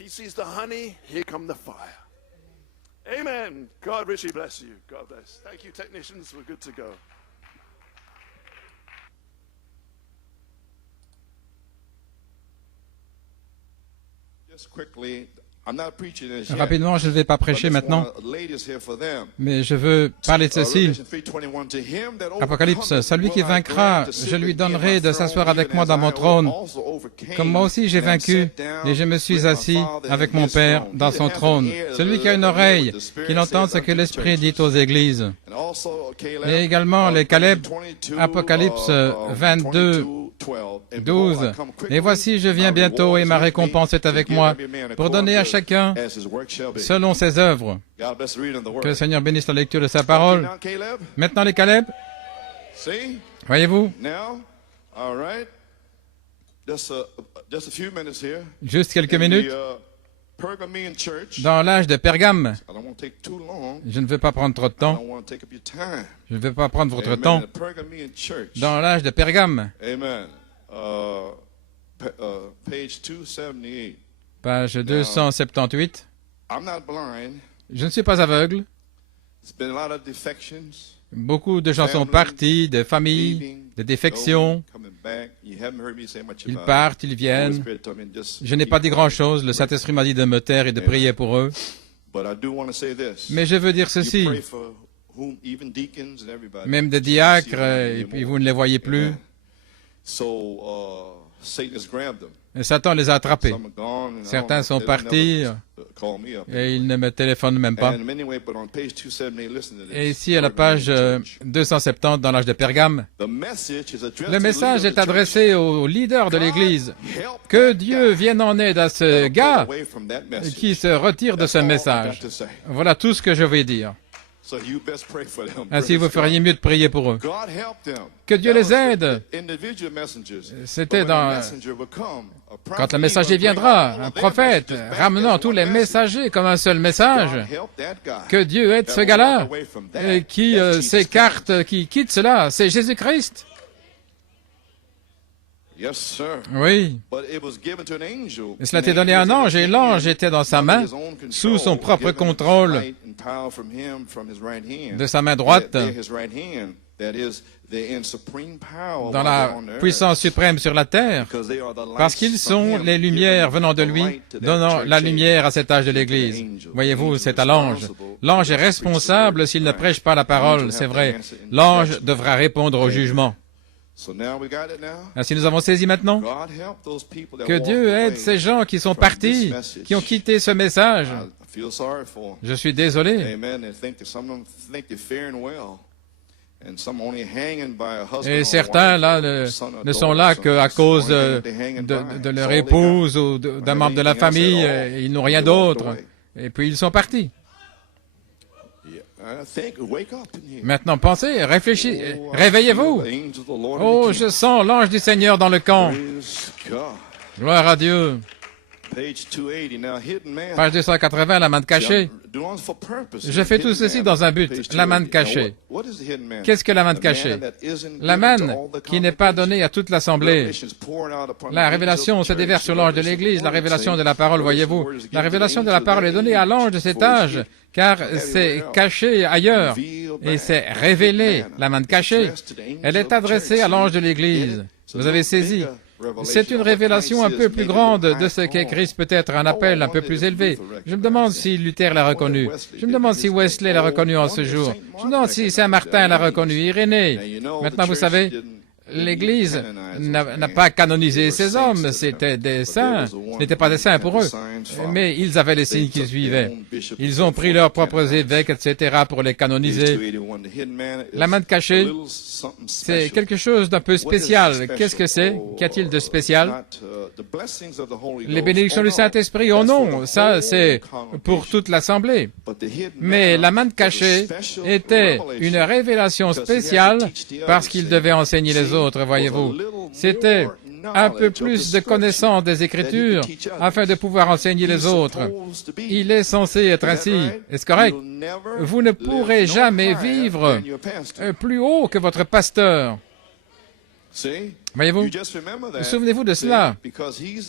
He sees the honey, here come the fire. Amen. God richly bless you. God bless. Thank you, technicians. We're good to go. Just quickly, I'm not preaching this yet. Rapidement, je ne vais pas prêcher But I just maintenant, want the ladies here for them. mais je veux parler de ceci. Revelation 3:21, to him that Apocalypse, overcometh celui qui will I vaincra, grant to je sit lui with me in donnerai my de throne, s'asseoir avec even moi as dans I mon trône, also overcame comme moi aussi j'ai and am vaincu, set down et je me suis with my assis Father avec in mon his Père throne. dans He that son hath an trône. ear, Celui qui let a une him hear oreille, what the Spirit qu'il entende ce saith que unto the l'Esprit dit churches. aux églises. And also, Caleb, Et également les Caleb, 22, Apocalypse 22, 12. Et voici, je viens bientôt et ma récompense est avec moi pour donner à chacun selon ses œuvres. Que le Seigneur bénisse la lecture de sa parole. Maintenant les Caleb, voyez-vous, juste quelques minutes, dans l'âge de Pergame. Je ne veux pas prendre trop de temps. Je ne veux pas prendre votre temps. Dans l'âge de Pergame. Page 278. Je ne suis pas aveugle. Beaucoup de gens sont partis, de familles, de défections. Ils partent, ils viennent. Je n'ai pas dit grand-chose. Le Saint-Esprit m'a dit de me taire et de prier pour eux. Mais je veux dire ceci. Même des diacres, et puis vous ne les voyez plus. Et Satan les a attrapés. Certains sont partis et ils ne me téléphonent même pas. Et ici, à la page 270, dans l'âge de Pergame, le message est adressé aux leaders de l'Église. Que Dieu vienne en aide à ce gars qui se retire de ce message. Voilà tout ce que je vais dire. Ainsi, vous feriez mieux de prier pour eux. Que Dieu les aide. C'était quand le messager viendra, un prophète, ramenant tous les messagers comme un seul message. Que Dieu aide ce gars-là qui s'écarte, qui quitte cela. C'est Jésus-Christ. Oui. Et cela a été donné à un ange, et l'ange était dans sa main, sous son propre contrôle, de sa main droite, dans la puissance suprême sur la terre, parce qu'ils sont les lumières venant de lui, donnant la lumière à cet âge de l'Église. Voyez-vous, c'est à l'ange. L'ange est responsable s'il ne prêche pas la parole, c'est vrai. L'ange devra répondre au jugement. Ainsi nous avons saisi maintenant que Dieu aide ces gens qui sont partis, qui ont quitté ce message. Je suis désolé. Et certains là ne sont là qu'à cause de leur épouse ou d'un membre de la famille. Ils n'ont rien d'autre. Et puis ils sont partis. Maintenant, pensez, réfléchissez, réveillez-vous. Oh, je sens l'ange du Seigneur dans le camp. Gloire à Dieu. Page 280, la manne cachée. Je fais tout ceci dans un but, la manne cachée. Qu'est-ce que la manne cachée? La manne qui n'est pas donnée à toute l'assemblée. La révélation se déverse sur l'ange de l'Église, la révélation de la parole, voyez-vous. La révélation de la parole est donnée à l'ange de cet âge, car c'est caché ailleurs, et c'est révélé, la manne cachée. Elle est adressée à l'ange de l'Église. Vous avez saisi? C'est une révélation un peu plus grande de ce qu'est Christ, peut-être un appel un peu plus élevé. Je me demande si Luther l'a reconnu. Je me demande si Wesley l'a reconnu en ce jour. Je me demande si Saint-Martin l'a reconnu, Irénée. Maintenant, vous savez, l'Église n'a pas canonisé ces hommes. C'étaient des saints. Ce n'étaient pas des saints pour eux. Mais ils avaient les signes qui suivaient. Ils ont pris leurs propres évêques, etc., pour les canoniser. La manne cachée, c'est quelque chose d'un peu spécial. Qu'est-ce que c'est? Qu'y a-t-il de spécial? Les bénédictions du Saint-Esprit, oh non, ça c'est pour toute l'Assemblée. Mais la manne cachée était une révélation spéciale parce qu'il devait enseigner les autres, voyez-vous. C'était un peu plus de connaissance des Écritures afin de pouvoir enseigner les autres. Il est censé être ainsi. Est-ce correct? Vous ne pourrez jamais vivre plus haut que votre pasteur. Voyez-vous? Souvenez-vous de cela,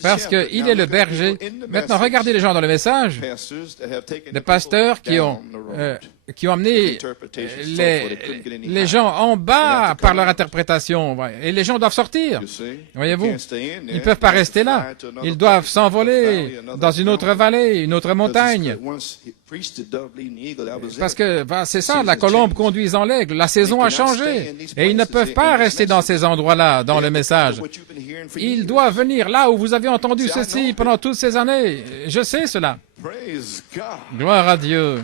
parce qu'il est le berger. Maintenant, regardez les gens dans le message, des pasteurs qui ont amené les gens en bas par leur interprétation. Et les gens doivent sortir. Voyez-vous? Ils ne peuvent pas rester là. Ils doivent s'envoler dans une autre vallée, une autre montagne. Parce que c'est ça, la colombe conduisant l'aigle. La saison a changé. Et ils ne peuvent pas rester dans ces endroits-là, dans le message. Ils doivent venir là où vous avez entendu ceci pendant toutes ces années. Je sais cela. Gloire à Dieu.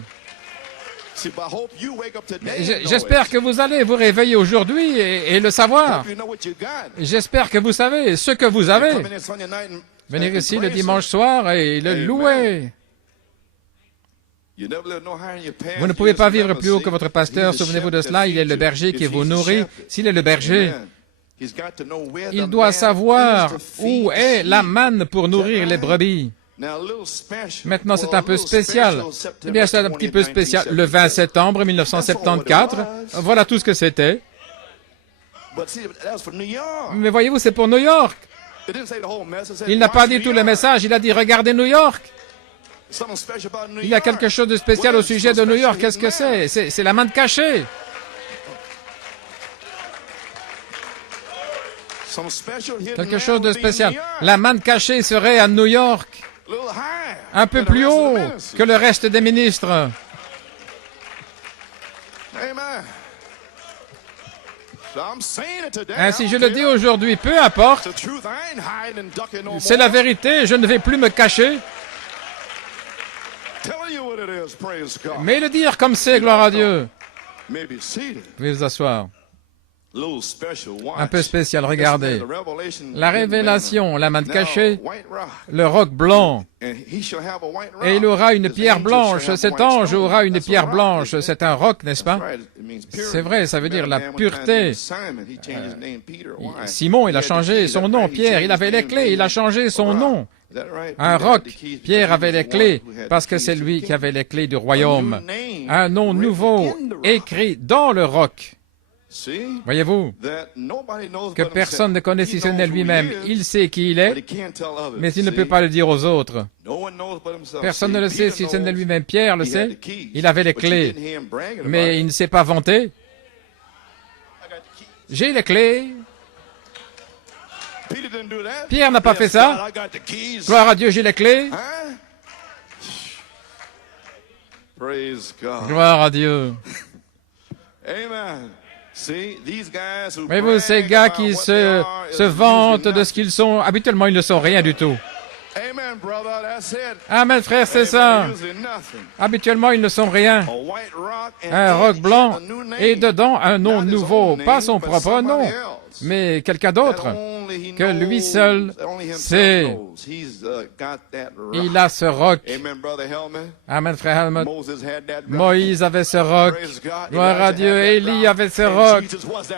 J'espère que vous allez vous réveiller aujourd'hui et le savoir. J'espère que vous savez ce que vous avez. Venir ici le dimanche soir et le louer. Vous ne pouvez pas vivre plus haut que votre pasteur. Souvenez-vous de cela. Il est le berger qui vous nourrit. S'il est le berger, il doit savoir où est la manne pour nourrir les brebis. Maintenant, c'est un peu spécial. Eh bien, c'est un petit peu spécial. Le 20 septembre 1974, voilà tout ce que c'était. Mais voyez-vous, c'est pour New York. Il n'a pas dit tout le message, il a dit « Regardez New York ». Il y a quelque chose de spécial au sujet de New York. Qu'est-ce que c'est? C'est la manne cachée. Quelque chose de spécial. La manne cachée serait à New York, un peu plus haut que le reste des ministres. Ainsi, je le dis aujourd'hui, peu importe. C'est la vérité, je ne vais plus me cacher. Mais le dire comme c'est, gloire à Dieu. Vous pouvez vous asseoir. Un peu spécial, regardez. La révélation, la manne cachée, le roc blanc. Et il aura une pierre blanche. Cet ange aura une pierre blanche. C'est un roc, n'est-ce pas? C'est vrai, ça veut dire la pureté. Simon, il a changé son nom. Pierre, il avait les clés, il a changé son nom. Un roc. Pierre avait les clés parce que c'est lui qui avait les clés du royaume. Un nom nouveau écrit dans le roc. Voyez-vous, que personne ne connaît si ce n'est lui-même. Il sait qui il est, mais il ne peut pas le dire aux autres. Personne ne le sait si ce n'est lui-même. Pierre le sait, il avait les clés, mais il ne s'est pas vanté. J'ai les clés. Pierre n'a pas fait ça. Gloire à Dieu, j'ai les clés. Gloire à Dieu. Voyez-vous, ces gars qui se vantent de ce qu'ils sont, habituellement, ils ne sont rien du tout. Amen, frère, c'est ça. Habituellement, ils ne sont rien. Un roc blanc et dedans un nom nouveau, pas son propre nom, mais quelqu'un d'autre que lui seul sait. Il a ce roc. Amen, frère Helmut. Moïse avait ce roc. Gloire à Dieu. Élie avait ce roc.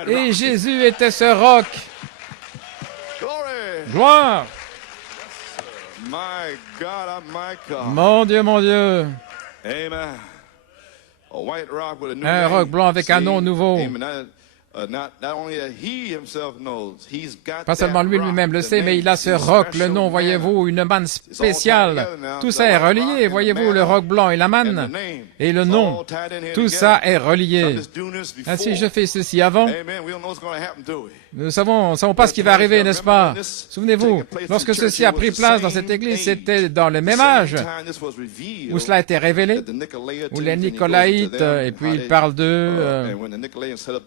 Et Jésus était ce roc. Gloire. Mon Dieu, mon Dieu. Un roc blanc avec un nom nouveau. Pas seulement lui-même le sait, mais il a ce roc, le nom, voyez-vous, une manne spéciale. Tout ça est relié, voyez-vous, le roc blanc et la manne, et le nom. Tout ça est relié. Ainsi, je fais ceci avant. Nous ne savons pas ce qui va arriver, n'est-ce pas? Souvenez-vous, lorsque ceci a pris place dans cette église, c'était dans le même âge où cela a été révélé, où les Nicolaïtes, et puis il parle d'eux,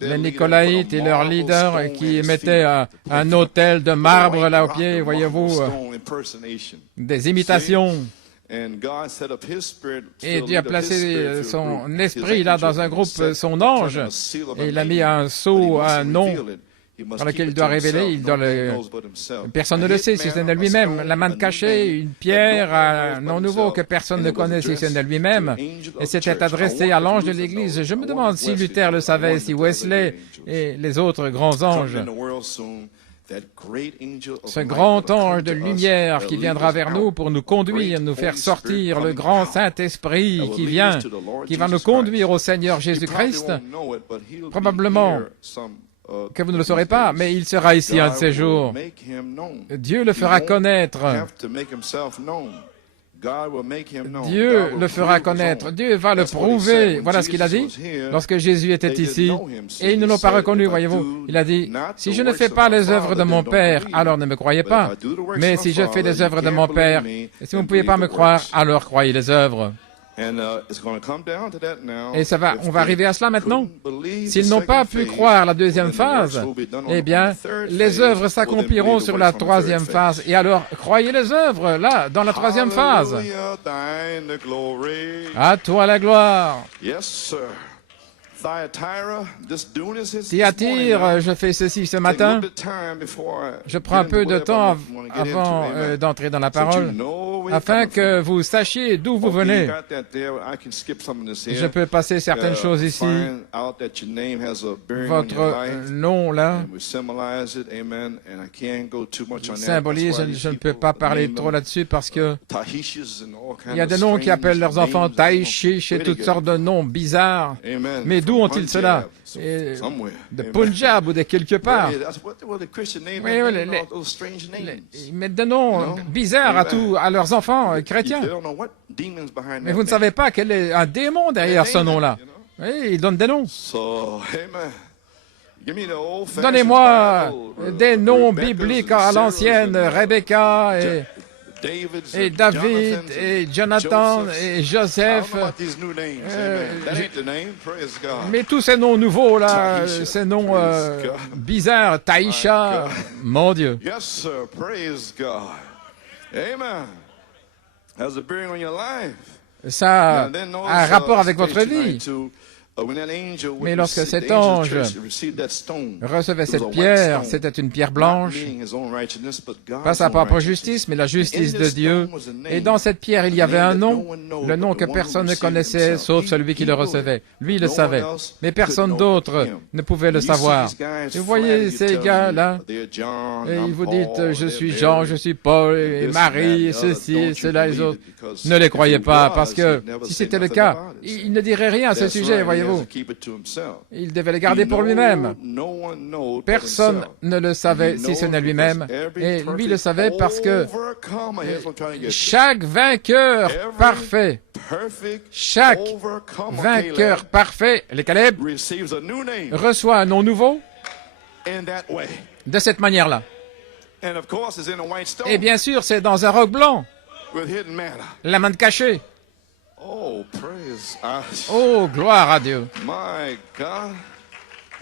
les Nicolaïtes et leurs leaders qui mettaient un autel de marbre là au pied, voyez-vous, des imitations. Et Dieu a placé son esprit là dans un groupe, son ange, et il a mis un sceau, un nom, dans lequel il doit révéler, personne ne le sait si ce n'est lui-même. La manne cachée, une pierre, un nom nouveau que personne ne connaît si ce n'est lui-même. Et c'était adressé à l'ange de l'Église. Je me demande si Luther le savait, si Wesley et les autres grands anges. Ce grand ange de lumière qui viendra vers nous pour nous conduire, nous faire sortir, le grand Saint-Esprit qui vient, qui va nous conduire au Seigneur Jésus-Christ. Probablement, que vous ne le saurez pas, mais il sera ici un de ces jours. Dieu le fera connaître. Dieu le fera connaître. Dieu va le prouver. Voilà ce qu'il a dit lorsque Jésus était ici. Et ils ne l'ont pas reconnu, voyez-vous. Il a dit, si je ne fais pas les œuvres de mon Père, alors ne me croyez pas. Mais si je fais les œuvres de mon Père, et si vous ne pouvez pas me croire, alors croyez les œuvres. Et on va arriver à cela maintenant. S'ils n'ont pas pu croire la deuxième phase, eh bien, les œuvres s'accompliront sur la troisième phase. Et alors, croyez les œuvres, là, dans la troisième phase. À toi la gloire. Thyatire, je fais ceci ce matin. Je prends un peu de temps avant d'entrer dans la parole, afin que vous sachiez d'où vous venez. Je peux passer certaines choses ici. Votre nom, là, symbolise, je ne peux pas parler trop là-dessus parce que il y a des noms qui appellent leurs enfants Taïchiche et toutes sortes de noms bizarres. Mais d'où ont-ils cela? De Punjab ou de quelque part. Ils mettent des noms bizarres à leurs enfants chrétiens. Mais vous ne savez pas quel est un démon derrière ce nom-là. Oui, ils donnent des noms. Donnez-moi des noms bibliques à l'ancienne, Rebecca et David, et Jonathan, et Joseph. Mais tous ces noms nouveaux, là, ces noms bizarres, Taïcha, mon Dieu. Ça a un rapport avec votre vie. Mais lorsque cet ange recevait cette pierre, c'était une pierre blanche, pas sa propre justice, mais la justice de Dieu. Et dans cette pierre, il y avait un nom, le nom que personne ne connaissait, sauf celui qui le recevait. Lui, il le savait, mais personne d'autre ne pouvait le savoir. Et vous voyez ces gars-là, et ils vous disent, je suis Jean, je suis Paul, et Marie, et ceci, et cela, et les autres. Ne les croyez pas, parce que si c'était le cas, ils ne diraient rien à ce sujet, voyez-vous. Il devait le garder pour lui-même. Personne ne le savait si ce n'est lui-même. Et lui le savait parce que chaque vainqueur parfait, les Caleb, reçoit un nom nouveau de cette manière-là. Et bien sûr, c'est dans un roc blanc, la manne cachée. Oh, gloire à Dieu.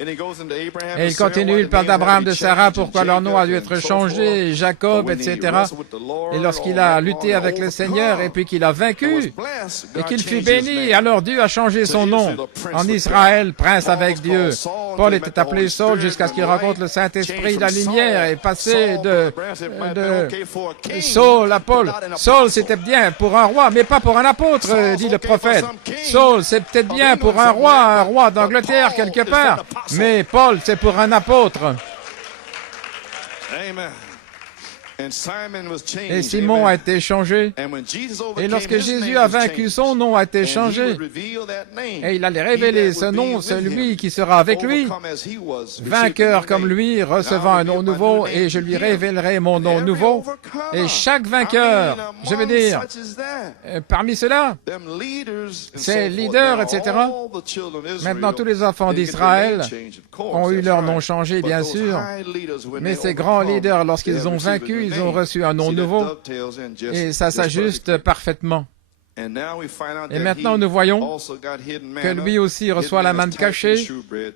Et il continue, il parle d'Abraham, de Sarah, pourquoi leur nom a dû être changé, Jacob, etc. Et lorsqu'il a lutté avec le Seigneur et puis qu'il a vaincu et qu'il fut béni, alors Dieu a changé son nom en Israël, prince avec Dieu. Paul était appelé Saul jusqu'à ce qu'il rencontre le Saint-Esprit, la lumière est passée de Saul à Paul. Saul, c'était bien pour un roi, mais pas pour un apôtre, dit le prophète. Saul, c'est peut-être bien pour un roi d'Angleterre quelque part. Mais Paul, c'est pour un apôtre. Et Simon a été changé. Et lorsque Jésus a vaincu, son nom a été changé. Et il allait révéler ce nom, celui qui sera avec lui. Vainqueur comme lui, recevant un nom nouveau, et je lui révélerai mon nom nouveau. Et chaque vainqueur, je veux dire, parmi ceux-là, ces leaders, etc. Maintenant, tous les enfants d'Israël ont eu leur nom changé, bien sûr. Mais ces grands leaders, lorsqu'ils ont vaincu, ils ont reçu un nom nouveau et ça s'ajuste parfaitement. Et maintenant, nous voyons que lui aussi reçoit la manne cachée,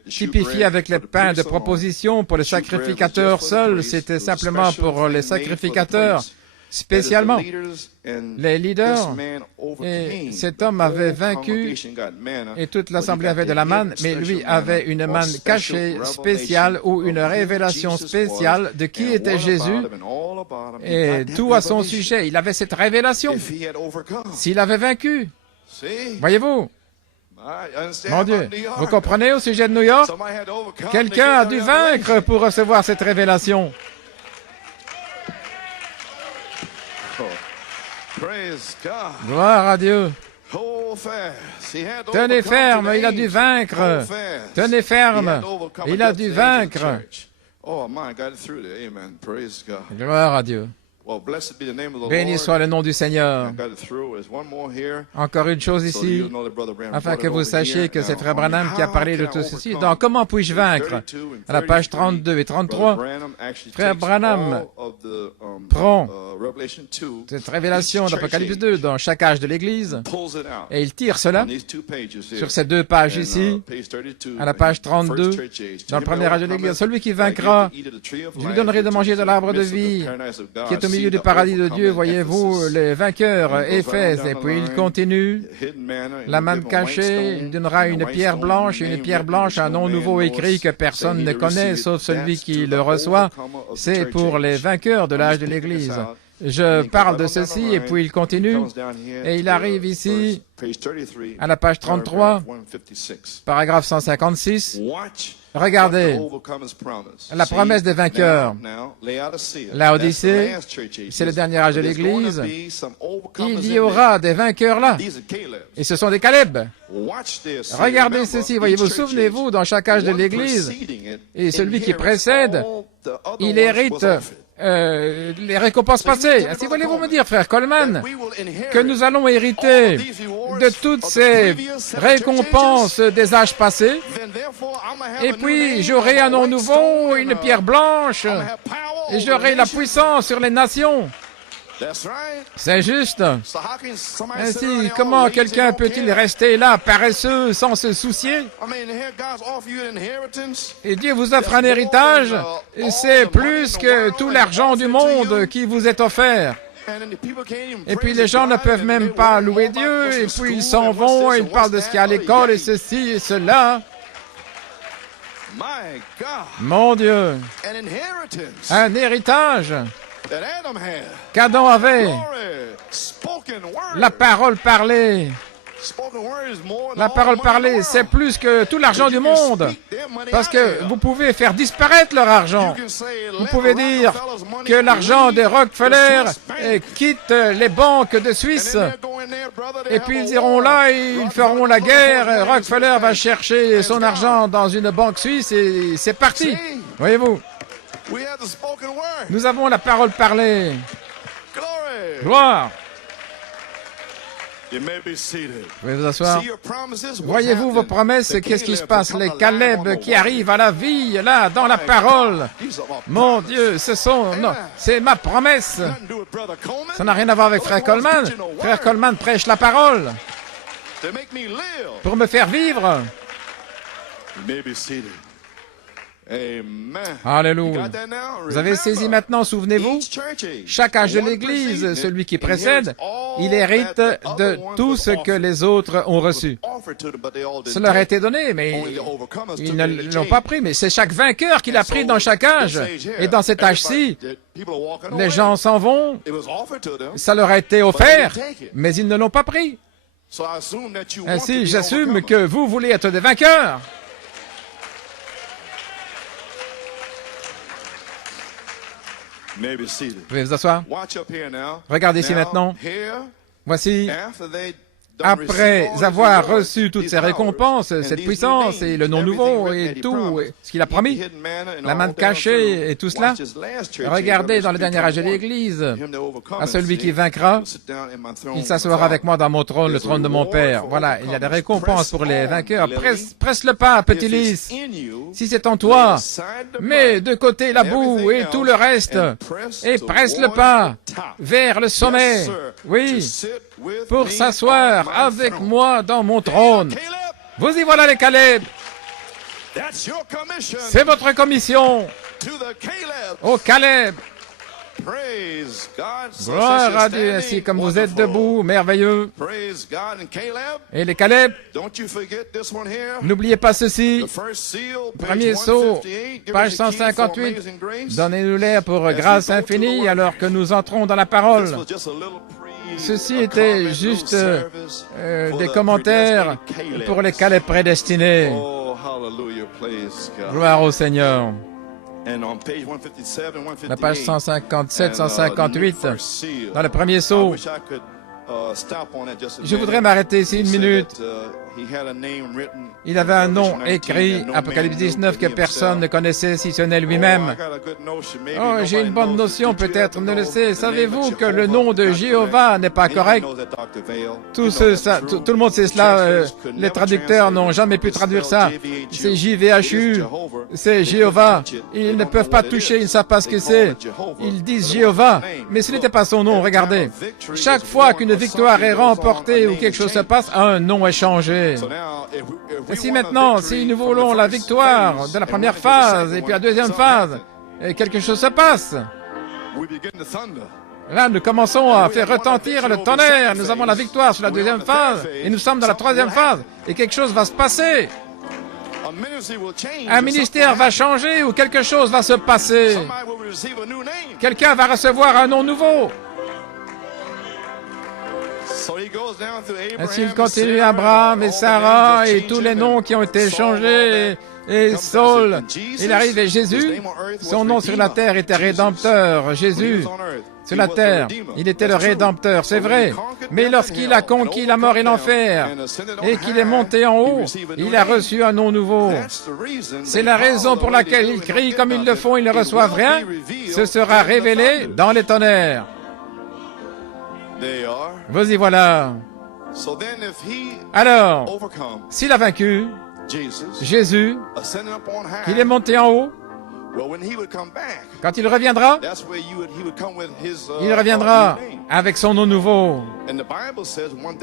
typifiée avec les pains de proposition pour les sacrificateurs seuls. C'était simplement pour les sacrificateurs, spécialement. Les leaders, et cet homme avait vaincu, et toute l'assemblée avait de la manne, mais lui avait une manne cachée spéciale ou une révélation spéciale de qui était Jésus, et tout à son sujet. Il avait cette révélation. S'il avait vaincu, voyez-vous, mon Dieu, vous comprenez au sujet de New York? Quelqu'un a dû vaincre pour recevoir cette révélation. Gloire à Dieu. Tenez ferme, il a dû vaincre. Tenez ferme, il a dû vaincre. Gloire à Dieu. Béni soit le nom du Seigneur. Encore une chose ici, afin que vous sachiez que c'est Frère Branham qui a parlé de tout ceci. Donc, comment puis-je vaincre? À la page 32 et 33, Frère Branham prend cette révélation d'Apocalypse 2 dans chaque âge de l'Église et il tire cela sur ces deux pages ici, à la page 32, dans le premier âge de l'Église. Celui qui vaincra, je lui donnerai de manger de l'arbre de vie qui est au milieu du paradis de Dieu, voyez-vous, les vainqueurs, Éphèse. Et puis il continue, la manne cachée, il donnera une pierre blanche, un nom nouveau écrit que personne ne connaît, sauf celui qui le reçoit. C'est pour les vainqueurs de l'âge de l'Église. Je parle de ceci, et puis il continue, et il arrive ici, à la page 33, paragraphe 156. Regardez, la promesse des vainqueurs. Laodicée, c'est le dernier âge de l'Église. Il y aura des vainqueurs là. Et ce sont des Caleb. Regardez ceci, voyez-vous, souvenez-vous, dans chaque âge de l'Église, et celui qui précède, il hérite les récompenses passées. Ainsi voulez-vous me dire, frère Coleman, que nous allons hériter de toutes ces récompenses des âges passés, et puis j'aurai un nom nouveau, une pierre blanche, et j'aurai la puissance sur les nations. C'est juste. Ainsi, comment quelqu'un peut-il rester là, paresseux, sans se soucier? Et Dieu vous offre un héritage, et c'est plus que tout l'argent du monde qui vous est offert. Et puis les gens ne peuvent même pas louer Dieu, et puis ils s'en vont, et ils parlent de ce qu'il y a à l'école, et ceci et cela. Mon Dieu, un héritage qu'Adam avait, la parole parlée. La parole parlée, c'est plus que tout l'argent du monde, parce que vous pouvez faire disparaître leur argent. Vous pouvez dire que l'argent des Rockefeller quitte les banques de Suisse, et puis ils iront là et ils feront la guerre. Rockefeller va chercher son argent dans une banque suisse et c'est parti. Voyez-vous, nous avons la parole parlée. Gloire. Vous pouvez vous asseoir. Voyez-vous vos promesses, qu'est-ce qui se passe? Les Caleb qui arrivent à la vie, là, dans la parole. Mon Dieu, c'est ma promesse. Ça n'a rien à voir avec Frère Coleman. Frère Coleman prêche la parole pour me faire vivre. Alléluia. Vous avez saisi maintenant, souvenez-vous, chaque âge de l'Église, celui qui précède, il hérite de tout ce que les autres ont reçu. Cela leur a été donné, mais ils ne l'ont pas pris. Mais c'est chaque vainqueur qui l'a pris dans chaque âge. Et dans cet âge-ci, les gens s'en vont, ça leur a été offert, mais ils ne l'ont pas pris. Ainsi, j'assume que vous voulez être des vainqueurs. Vous pouvez vous asseoir. Regardez ici maintenant. Voici, après avoir reçu toutes ces récompenses, cette puissance et le nom nouveau et tout ce qu'il a promis, la manne cachée et tout cela, regardez dans le dernier âge de l'Église, à celui qui vaincra, il s'assoira avec moi dans mon trône, le trône de mon Père. Voilà, il y a des récompenses pour les vainqueurs. Presse le pas, petit lys, si c'est en toi, mets de côté la boue et tout le reste, et presse le pas vers le sommet. Oui, pour s'asseoir avec moi dans mon trône. Vous y voilà les Caleb. C'est votre commission. Au Caleb. Gloire à Dieu, ainsi comme vous êtes debout, merveilleux. Et les Caleb, n'oubliez pas ceci. Premier sceau, page 158. Donnez-nous-les pour grâce infinie alors que nous entrons dans la parole. Ceci était juste des commentaires pour les Caleb prédestinés. Gloire au Seigneur. La page 157, 158, dans le premier sceau. Je voudrais m'arrêter ici une minute. Il avait un nom écrit, Apocalypse 19, que personne ne connaissait si ce n'est lui-même. Oh, j'ai une bonne notion, peut-être, ne le sait. Savez-vous que le nom de Jéhovah n'est pas correct? Tout le monde sait cela. Les traducteurs n'ont jamais pu traduire ça. C'est JVHU, c'est Jéhovah. Ils ne peuvent pas toucher, ils ne savent pas ce que c'est. Ils disent Jéhovah, mais ce n'était pas son nom, regardez. Chaque fois qu'une victoire est remportée ou quelque chose se passe, un nom est changé. Et si maintenant, si nous voulons la victoire de la première phase et puis la deuxième phase, et quelque chose se passe, là nous commençons à faire retentir le tonnerre, nous avons la victoire sur la deuxième phase et nous sommes dans la troisième phase et quelque chose va se passer. Un ministère va changer ou quelque chose va se passer. Quelqu'un va recevoir un nom nouveau. Ainsi, il continue Abraham et Sarah et tous les noms qui ont été changés. Et Saul, il arrive et Jésus, son nom sur la terre était Rédempteur. Jésus, sur la terre, il était le Rédempteur, c'est vrai. Mais lorsqu'il a conquis la mort et l'enfer et qu'il est monté en haut, il a reçu un nom nouveau. C'est la raison pour laquelle ils crient comme ils le font, ils ne reçoivent rien. Ce sera révélé dans les tonnerres. Vous y voilà. Alors, s'il a vaincu, Jésus, qu'il est monté en haut, quand il reviendra avec son nom nouveau.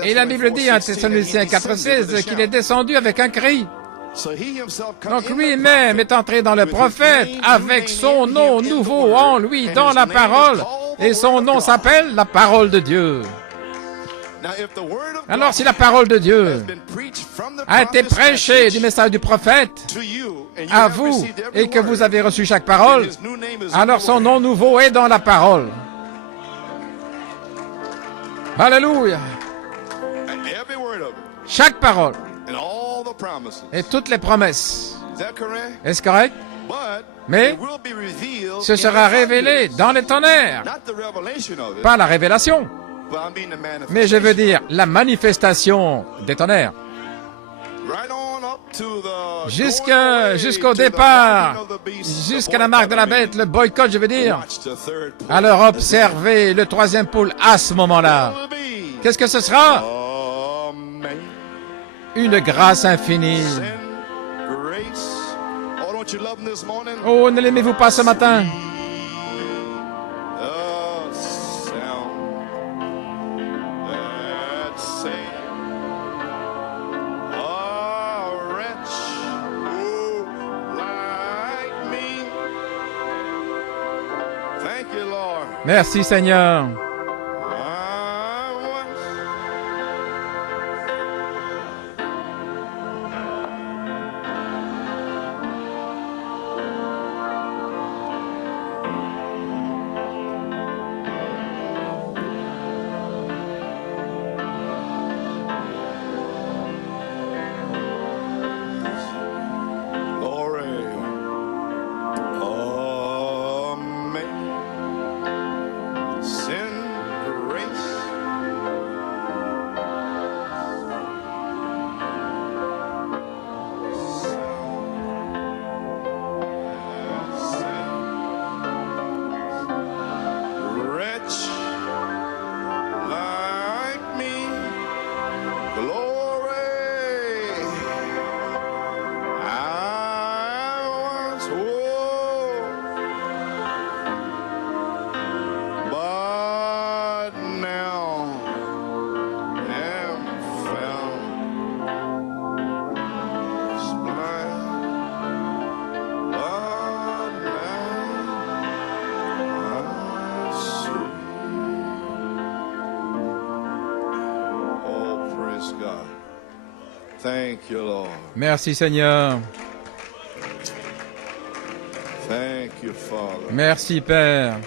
Et la Bible dit, en Thessaloniciens 4,16, qu'il est descendu avec un cri. Donc lui-même est entré dans le prophète avec son nom nouveau en lui, dans la parole, et son nom s'appelle la parole de Dieu. Alors si la parole de Dieu a été prêchée du message du prophète à vous et que vous avez reçu chaque parole, alors son nom nouveau est dans la parole. Alléluia. Chaque parole et toutes les promesses. Est-ce correct? Mais ce sera révélé dans les tonnerres, pas la révélation. Mais je veux dire la manifestation des tonnerres. Jusqu'au départ, jusqu'à la marque de la bête, le boycott, je veux dire. Alors observez le troisième pôle à ce moment-là. Qu'est-ce que ce sera? Une grâce infinie. Oh, ne l'aimez-vous pas ce matin? Merci Seigneur. Thank you, Lord. Merci Seigneur. Thank you, Father. Merci Père.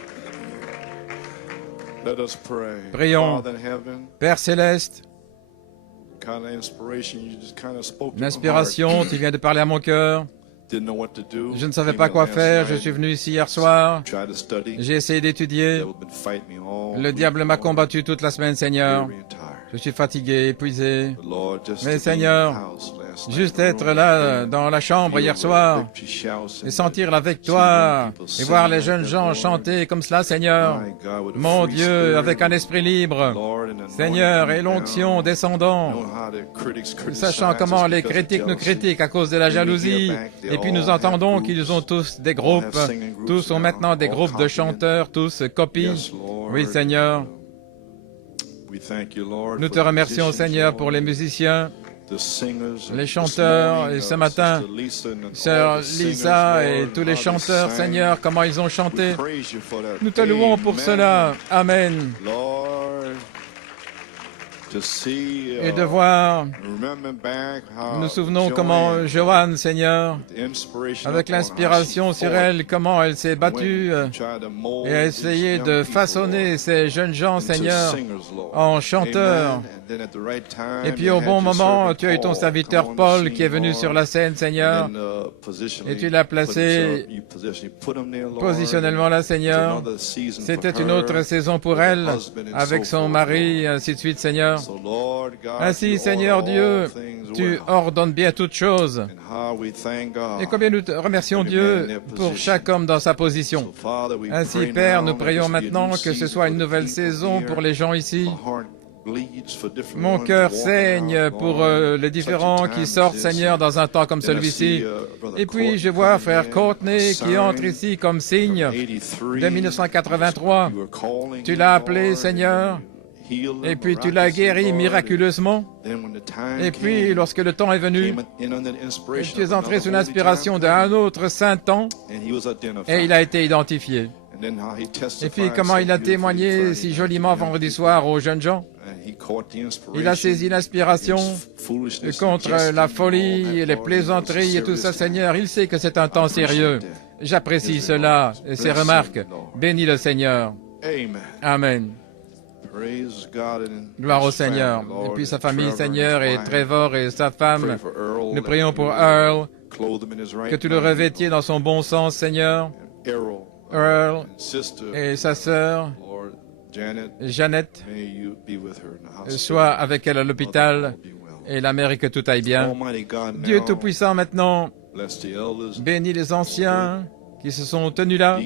Let us pray. Prions. Father in heaven, Père céleste, kind of inspiration you just kind of spoke to my heart. l'inspiration, tu viens de parler à mon cœur. Je ne savais pas quoi faire. Je suis venu ici hier soir. J'ai essayé d'étudier. Le diable m'a combattu toute la semaine, Seigneur. Je suis fatigué, épuisé. Mais Seigneur, juste être là dans la chambre hier soir et sentir la victoire et voir les jeunes gens chanter comme cela, Seigneur. Mon Dieu, avec un esprit libre, Seigneur, et l'onction descendant, sachant comment les critiques nous critiquent à cause de la jalousie. Et puis nous entendons qu'ils ont tous des groupes, tous ont maintenant des groupes de chanteurs, tous copient. Oui, Seigneur. Nous te remercions, Seigneur, pour les musiciens, les chanteurs, et ce matin, Sœur Lisa et tous les chanteurs, Seigneur, comment ils ont chanté. Nous te louons pour cela. Amen. Et de voir, nous nous souvenons comment Joanne, Seigneur, avec l'inspiration sur elle, comment elle s'est battue et a essayé de façonner ces jeunes gens, Seigneur, en chanteurs. Et puis au bon moment, tu as eu ton serviteur Paul qui est venu sur la scène, Seigneur, et tu l'as placé positionnellement là, Seigneur. C'était une autre saison pour elle, avec son mari, et ainsi de suite, Seigneur. Ainsi, Seigneur Dieu, tu ordonnes bien toutes choses. Et combien nous te remercions, Dieu, pour chaque homme dans sa position. Ainsi, Père, nous prions maintenant que ce soit une nouvelle saison pour les gens ici. Mon cœur saigne pour les différents qui sortent, Seigneur, dans un temps comme celui-ci. Et puis, je vois frère Courtney qui entre ici comme signe de 1983. Tu l'as appelé, Seigneur, et puis tu l'as guéri miraculeusement. Et puis, lorsque le temps est venu, tu es entré sous l'inspiration d'un autre saint temps, et il a été identifié. Et puis, comment il a témoigné si joliment vendredi soir aux jeunes gens. Il a saisi l'inspiration contre la folie et les plaisanteries et tout ça, Seigneur. Il sait que c'est un temps sérieux. J'apprécie cela et ces remarques. Bénis le Seigneur. Amen. Gloire au Seigneur. Et puis sa famille, Seigneur, et Trevor et sa femme. Nous prions pour Earl, que tu le revêtiez dans son bon sens, Seigneur. Earl et sa sœur, Janet, sois avec elle à l'hôpital et l'Amérique que tout aille bien. Dieu Tout-Puissant maintenant, bénis les anciens qui se sont tenus là,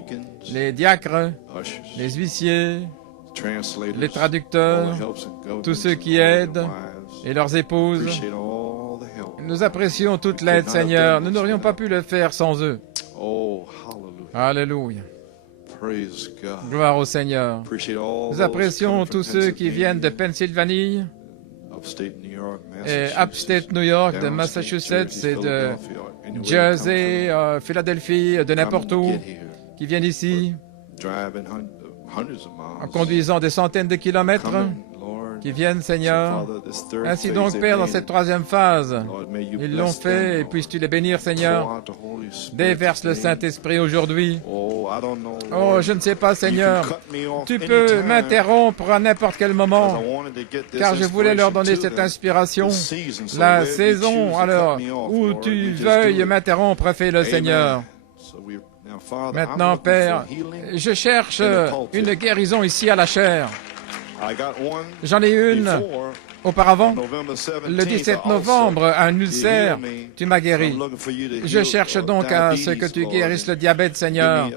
les diacres, les huissiers, les traducteurs, tous ceux qui aident et leurs épouses. Nous apprécions toute l'aide, Seigneur. Nous n'aurions pas pu le faire sans eux. Alléluia. Gloire au Seigneur. Nous apprécions tous ceux qui viennent de Pennsylvanie, et Upstate New York, de Massachusetts et de Jersey, Philadelphie, de n'importe où, qui viennent ici en conduisant des centaines de kilomètres, qui viennent, Seigneur. Ainsi donc, Père, dans cette troisième phase, ils l'ont fait, et puisses-tu les bénir, Seigneur. Déverse le Saint-Esprit aujourd'hui. Oh, je ne sais pas, Seigneur. Tu peux m'interrompre à n'importe quel moment, car je voulais leur donner cette inspiration. La saison, alors, où tu veuilles m'interrompre, fais-le, Seigneur. Maintenant, Père, je cherche une guérison ici à la chair. J'en ai une auparavant. Le 17 novembre, un ulcère, tu m'as guéri. Je cherche donc à ce que tu guérisses le diabète, Seigneur,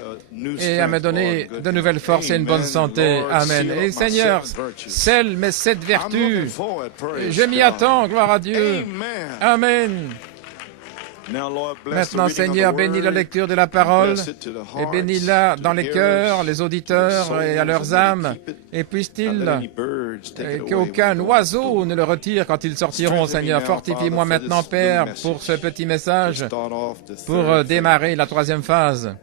et à me donner de nouvelles forces et une bonne santé. Amen. Et Seigneur, scelle mes 7 vertus. Je m'y attends, gloire à Dieu. Amen. Maintenant, Seigneur, bénis la lecture de la parole et bénis-la dans les cœurs, les auditeurs et à leurs âmes. Et puisse-t-il qu'aucun oiseau ne le retire quand ils sortiront, Seigneur. Fortifie-moi maintenant, Père, pour ce petit message, pour démarrer la troisième phase.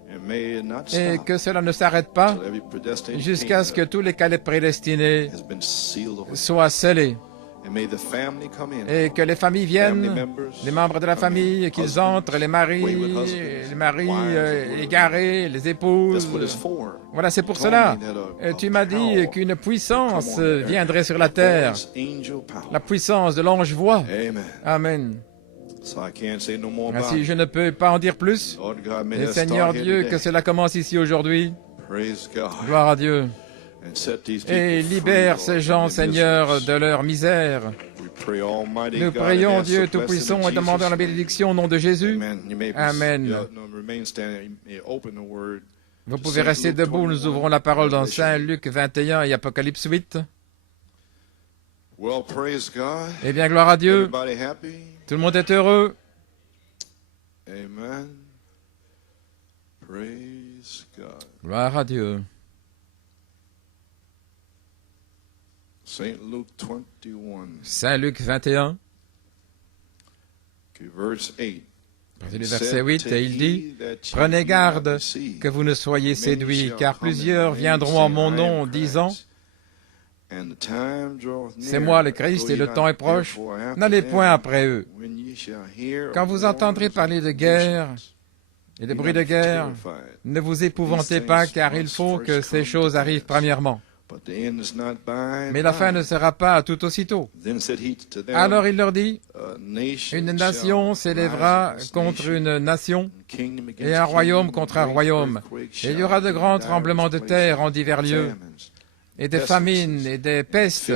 Et que cela ne s'arrête pas jusqu'à ce que tous les cas prédestinés soient scellés. Et que les familles viennent, les membres de la famille, qu'ils entrent, les maris égarés, les épouses. Voilà, c'est pour cela. Tu m'as dit qu'une puissance viendrait sur la terre, la puissance de l'ange voix. Amen. Ainsi, je ne peux pas en dire plus. Et Seigneur Dieu, que cela commence ici aujourd'hui. Gloire à Dieu. Et libère ces gens, Seigneur, de leur misère. Nous prions Dieu Tout-Puissant et demandons la bénédiction au nom de Jésus. Amen. Vous pouvez rester debout, nous ouvrons la parole dans Saint Luc 21 et Apocalypse 8. Eh bien, gloire à Dieu. Tout le monde est heureux. Amen. Praise God. Gloire à Dieu. Saint Luke 21. Saint Luc 21. Verse 8. Le verset 8, et il dit, « Prenez garde que vous ne soyez séduits, car plusieurs viendront en mon nom, disant, « C'est moi le Christ et le temps est proche, n'allez point après eux. » Quand vous entendrez parler de guerre et de bruit de guerre, ne vous épouvantez pas, car il faut que ces choses arrivent premièrement. Mais la fin ne sera pas tout aussitôt. Alors il leur dit, une nation s'élèvera contre une nation et un royaume contre un royaume. Et il y aura de grands tremblements de terre en divers lieux, et des famines et des pestes.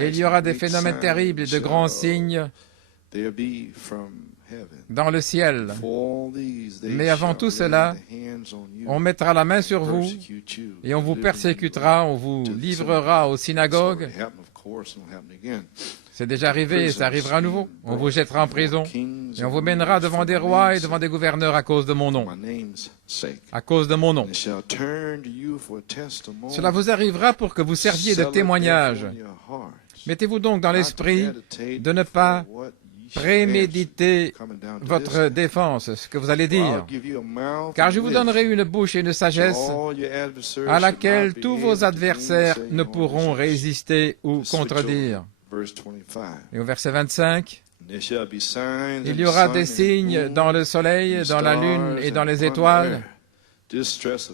Et il y aura des phénomènes terribles et de grands signes dans le ciel. Mais avant tout cela, on mettra la main sur vous et on vous persécutera, on vous livrera aux synagogues. C'est déjà arrivé et ça arrivera à nouveau. On vous jettera en prison et on vous mènera devant des rois et devant des gouverneurs à cause de mon nom. À cause de mon nom. Cela vous arrivera pour que vous serviez de témoignage. Mettez-vous donc dans l'esprit de ne pas préméditez votre défense, ce que vous allez dire, car je vous donnerai une bouche et une sagesse à laquelle tous vos adversaires ne pourront résister ou contredire. Et au verset 25, il y aura des signes dans le soleil, dans la lune et dans les étoiles.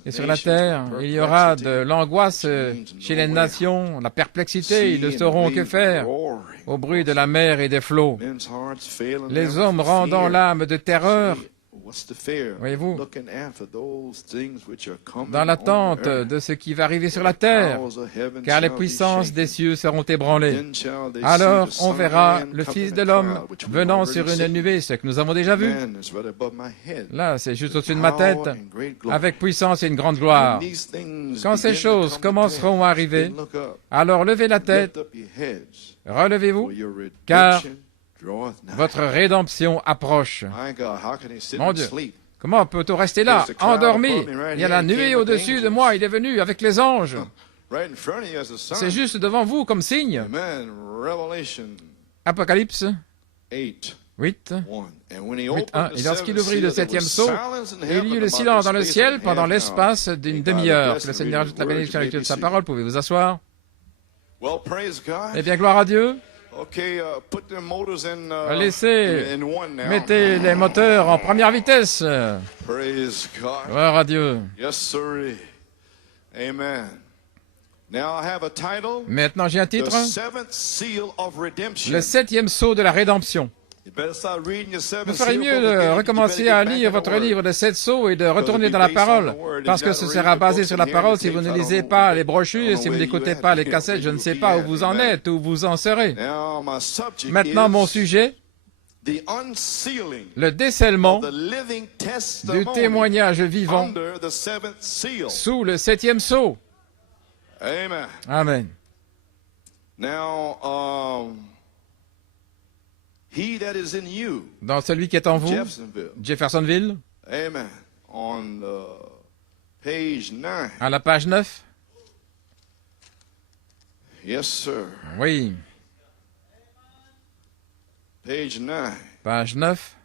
Et sur la terre, il y aura de l'angoisse chez les nations, la perplexité, ils ne sauront que faire au bruit de la mer et des flots. Les hommes rendant l'âme de terreur, voyez-vous, dans l'attente de ce qui va arriver sur la terre, car les puissances des cieux seront ébranlées. Alors on verra le Fils de l'homme venant sur une nuée, ce que nous avons déjà vu. Là, c'est juste au-dessus de ma tête, avec puissance et une grande gloire. Quand ces choses commenceront à arriver, alors levez la tête, relevez-vous, car votre rédemption approche. Mon Dieu, comment peut-on rester là, endormi? Il y a la nuée au-dessus de moi, il est venu avec les anges. C'est juste devant vous comme signe. Apocalypse 8, 1. Et lorsqu'il ouvrit le 7e sceau, il y eut le silence dans le ciel pendant l'espace d'une demi-heure. Que le Seigneur ajoute la bénédiction à la lecture de sa parole. Pouvez vous asseoir? Eh bien, gloire à Dieu. Mettez les moteurs en première vitesse. Gloire à Dieu. Maintenant, j'ai un titre. Le 7e sceau de la rédemption. Vous feriez mieux de recommencer à lire votre livre de 7 sceaux et de retourner dans la parole, parce que ce sera basé sur la parole si vous ne lisez pas les brochures, si vous n'écoutez pas les cassettes, je ne sais pas où vous en êtes, où vous en serez. Maintenant, mon sujet, le décèlement du témoignage vivant sous le 7e sceau. Amen. Dans celui qui est en vous, Jeffersonville, à la page 9. Oui. Page 9.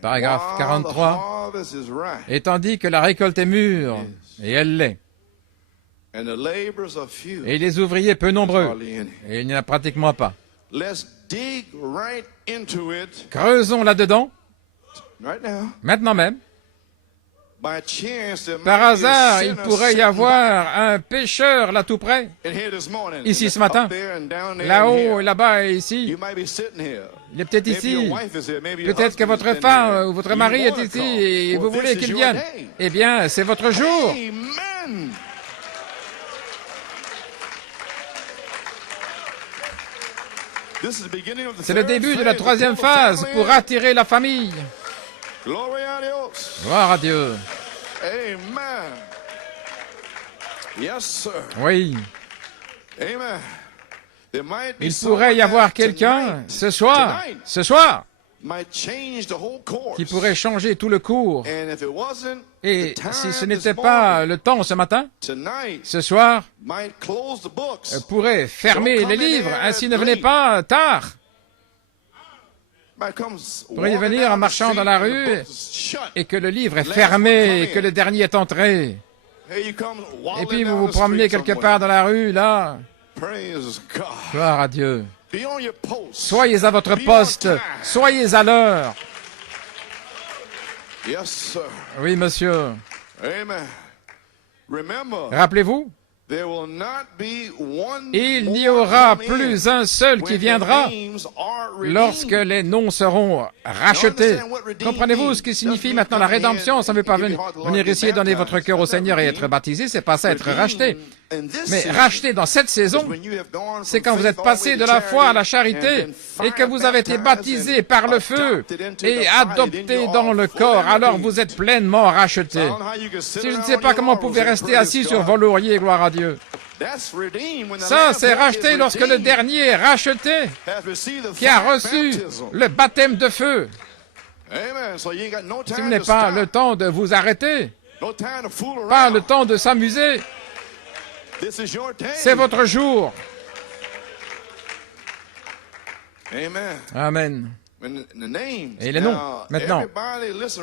Paragraphe 43. Et tandis que la récolte est mûre, et elle l'est, et les ouvriers peu nombreux, et il n'y en a pratiquement pas. Creusons là-dedans, maintenant même, Par hasard, il pourrait y avoir un pécheur là tout près, ici ce matin, là-haut et là-bas et ici. Il est peut-être ici. Peut-être que votre femme ou votre mari est ici et vous voulez qu'il vienne. Eh bien, c'est votre jour. C'est le début de la troisième phase pour attirer la famille. Gloire à Dieu. Oui. Il pourrait y avoir quelqu'un ce soir, qui pourrait changer tout le cours. Et si ce n'était pas le temps ce matin, ce soir, pourrait fermer les livres, ainsi ne venez pas tard. Vous pourriez venir en marchant dans la rue et que le livre est fermé et que le dernier est entré. Et puis vous vous promenez quelque part dans la rue, là. Gloire à Dieu. Soyez à votre poste, soyez à l'heure. Oui, monsieur. Rappelez-vous, il n'y aura plus un seul qui viendra lorsque les noms seront rachetés. Comprenez-vous ce qui signifie maintenant la rédemption? Ça ne veut pas venir ici et donner votre cœur au Seigneur et être baptisé, c'est pas ça, être racheté. Mais racheté dans cette saison, c'est quand vous êtes passé de la foi à la charité et que vous avez été baptisé par le feu et adopté dans le corps, alors vous êtes pleinement racheté. Si je ne sais pas comment vous pouvez rester assis sur vos lauriers, gloire à Dieu. Ça, c'est racheté lorsque le dernier est racheté, qui a reçu le baptême de feu. Si vous n'avez pas le temps de vous arrêter, pas le temps de s'amuser, c'est votre jour. Amen. Et les noms, maintenant,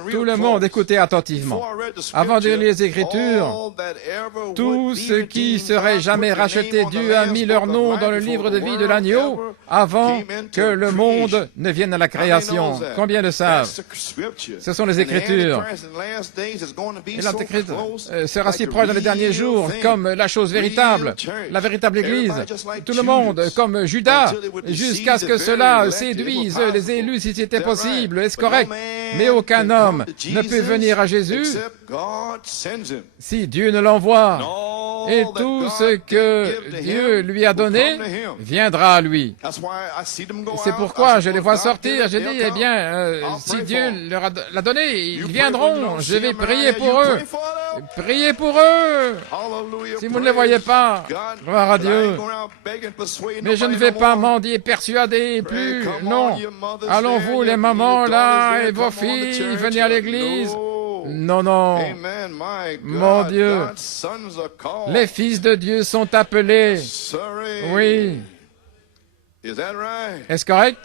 tout le monde écoutez attentivement. Avant de lire les Écritures, tous ceux qui seraient jamais rachetés, Dieu a mis leur nom dans le livre de vie de l'agneau avant que le monde ne vienne à la création. Combien le savent? Ce sont les Écritures. Et l'Antéchrist sera si proche dans les derniers jours comme la chose véritable, la véritable Église. Tout le monde, comme Judas, jusqu'à ce que cela séduise les élus si c'était possible, est-ce correct? Mais aucun homme ne peut venir à Jésus si Dieu ne l'envoie. Et tout ce que Dieu lui a donné viendra à lui. C'est pourquoi je les vois sortir. J'ai dit, eh bien, si Dieu leur l'a donné, ils viendront. Je vais prier pour eux. Priez pour eux. Si vous ne les voyez pas, gloire à Dieu. Mais je ne vais pas mendier, persuader plus. Non. Allons vous, les mamans, là, et vos filles, venez à l'église. Non, non. Mon Dieu. Les fils de Dieu sont appelés. Oui. Est-ce correct?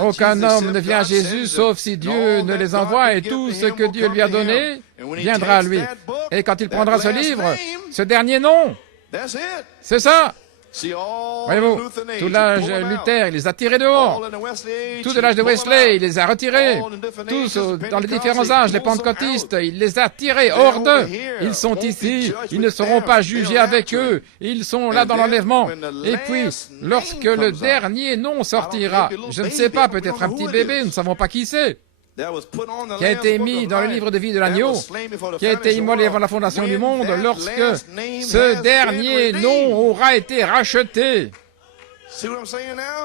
Aucun homme ne vient à Jésus sauf si Dieu ne les envoie et tout ce que Dieu lui a donné viendra à lui. Et quand il prendra ce livre, ce dernier nom, c'est ça. Voyez-vous, tout l'âge Luther, il les a tirés dehors. Tout de l'âge de Wesley, il les a retirés. Tous dans les différents âges, les pentecôtistes, il les a tirés hors d'eux. Ils sont ici, ils ne seront pas jugés avec eux. Ils sont là dans l'enlèvement. Et puis, lorsque le dernier nom sortira, je ne sais pas, peut-être un petit bébé, nous ne savons pas qui c'est, qui a été mis dans le livre de vie de l'agneau, qui a été immolé avant la fondation du monde, lorsque ce dernier nom aura été racheté.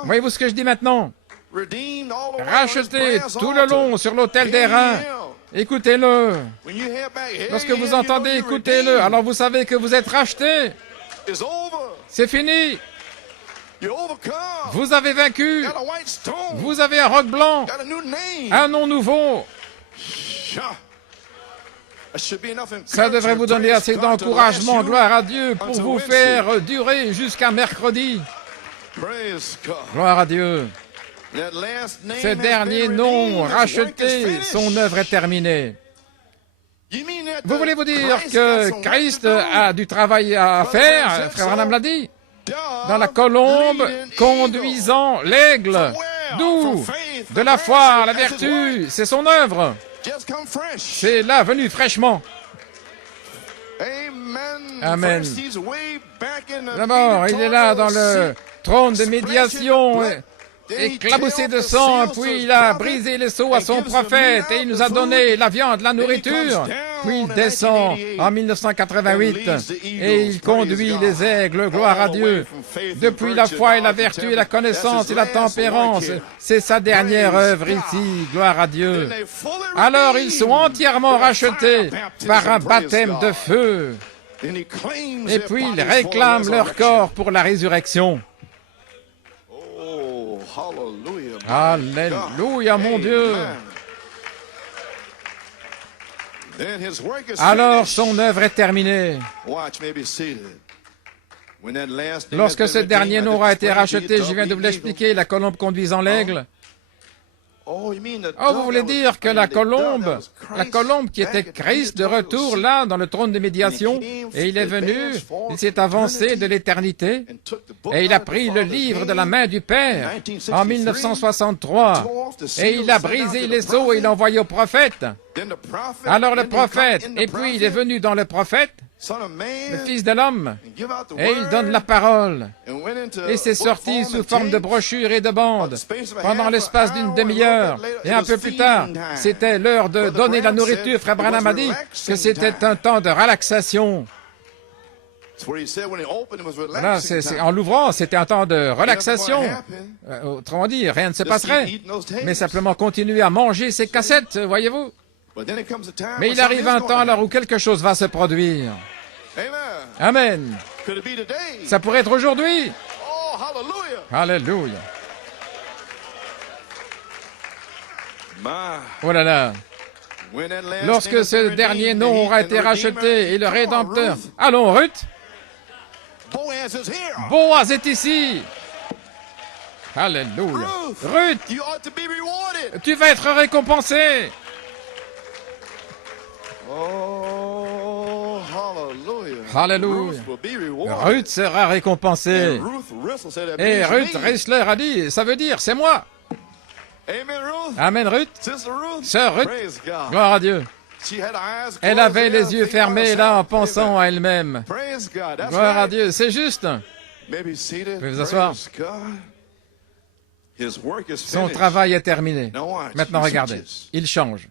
Voyez-vous ce que je dis maintenant? Racheté tout le long sur l'autel des reins. Écoutez-le. Lorsque vous entendez, écoutez-le. Alors vous savez que vous êtes racheté. C'est fini. Vous avez vaincu. Vous avez un roc blanc, un nom nouveau. Ça devrait vous donner assez d'encouragement, gloire à Dieu, pour vous faire durer jusqu'à mercredi. Gloire à Dieu. Ce dernier nom racheté, son œuvre est terminée. Vous voulez vous dire que Christ a du travail à faire, frère Branham l'a dit, dans la colombe conduisant l'aigle. D'où? De la foi, la vertu, c'est son œuvre. C'est là, venu fraîchement. Amen. D'abord, il est là dans le trône de médiation, éclaboussé de sang, puis il a brisé les seaux à son prophète et il nous a donné la viande, la nourriture. Puis il descend en 1988 et il conduit les aigles, gloire à Dieu. Depuis la foi et la vertu et la connaissance et la tempérance, c'est sa dernière œuvre ici, gloire à Dieu. Alors ils sont entièrement rachetés par un baptême de feu. Et puis ils réclament leur corps pour la résurrection. Alléluia, mon Dieu. Alors son œuvre est terminée. Lorsque ce dernier nom a été racheté, je viens de vous l'expliquer, la colombe conduisant l'aigle. Oh, vous voulez dire que la colombe qui était Christ de retour là, dans le trône de médiation, et il est venu, il s'est avancé de l'éternité, et il a pris le livre de la main du Père en 1963, et il a brisé les os et il l'a envoyé au prophète. Alors le prophète, et puis il est venu dans le prophète, le Fils de l'homme, et il donne la parole. Et c'est sorti sous forme de brochures et de bandes pendant l'espace d'une demi-heure. Et un peu plus tard, c'était l'heure de donner la nourriture. Frère Branham a dit que c'était un temps de relaxation. Voilà, en l'ouvrant, c'était un temps de relaxation. Autrement dit, rien ne se passerait, mais simplement continuer à manger ses cassettes, voyez-vous. Mais il arrive un temps alors où quelque chose va se produire. Amen. Ça pourrait être aujourd'hui. Alléluia. Oh là là. Lorsque ce dernier nom aura été racheté et le Rédempteur... Allons, Ruth. Boaz est ici. Alléluia. Ruth, tu vas être récompensé. Alléluia. Ruth sera récompensée. Et Ruth Rissler a dit, ça veut dire, c'est moi. Amen, Ruth. Sœur Ruth, gloire à Dieu. Elle avait les yeux fermés là en pensant à elle-même. Gloire à Dieu, c'est juste. Vous pouvez vous asseoir. Son travail est terminé. Maintenant, regardez, il change.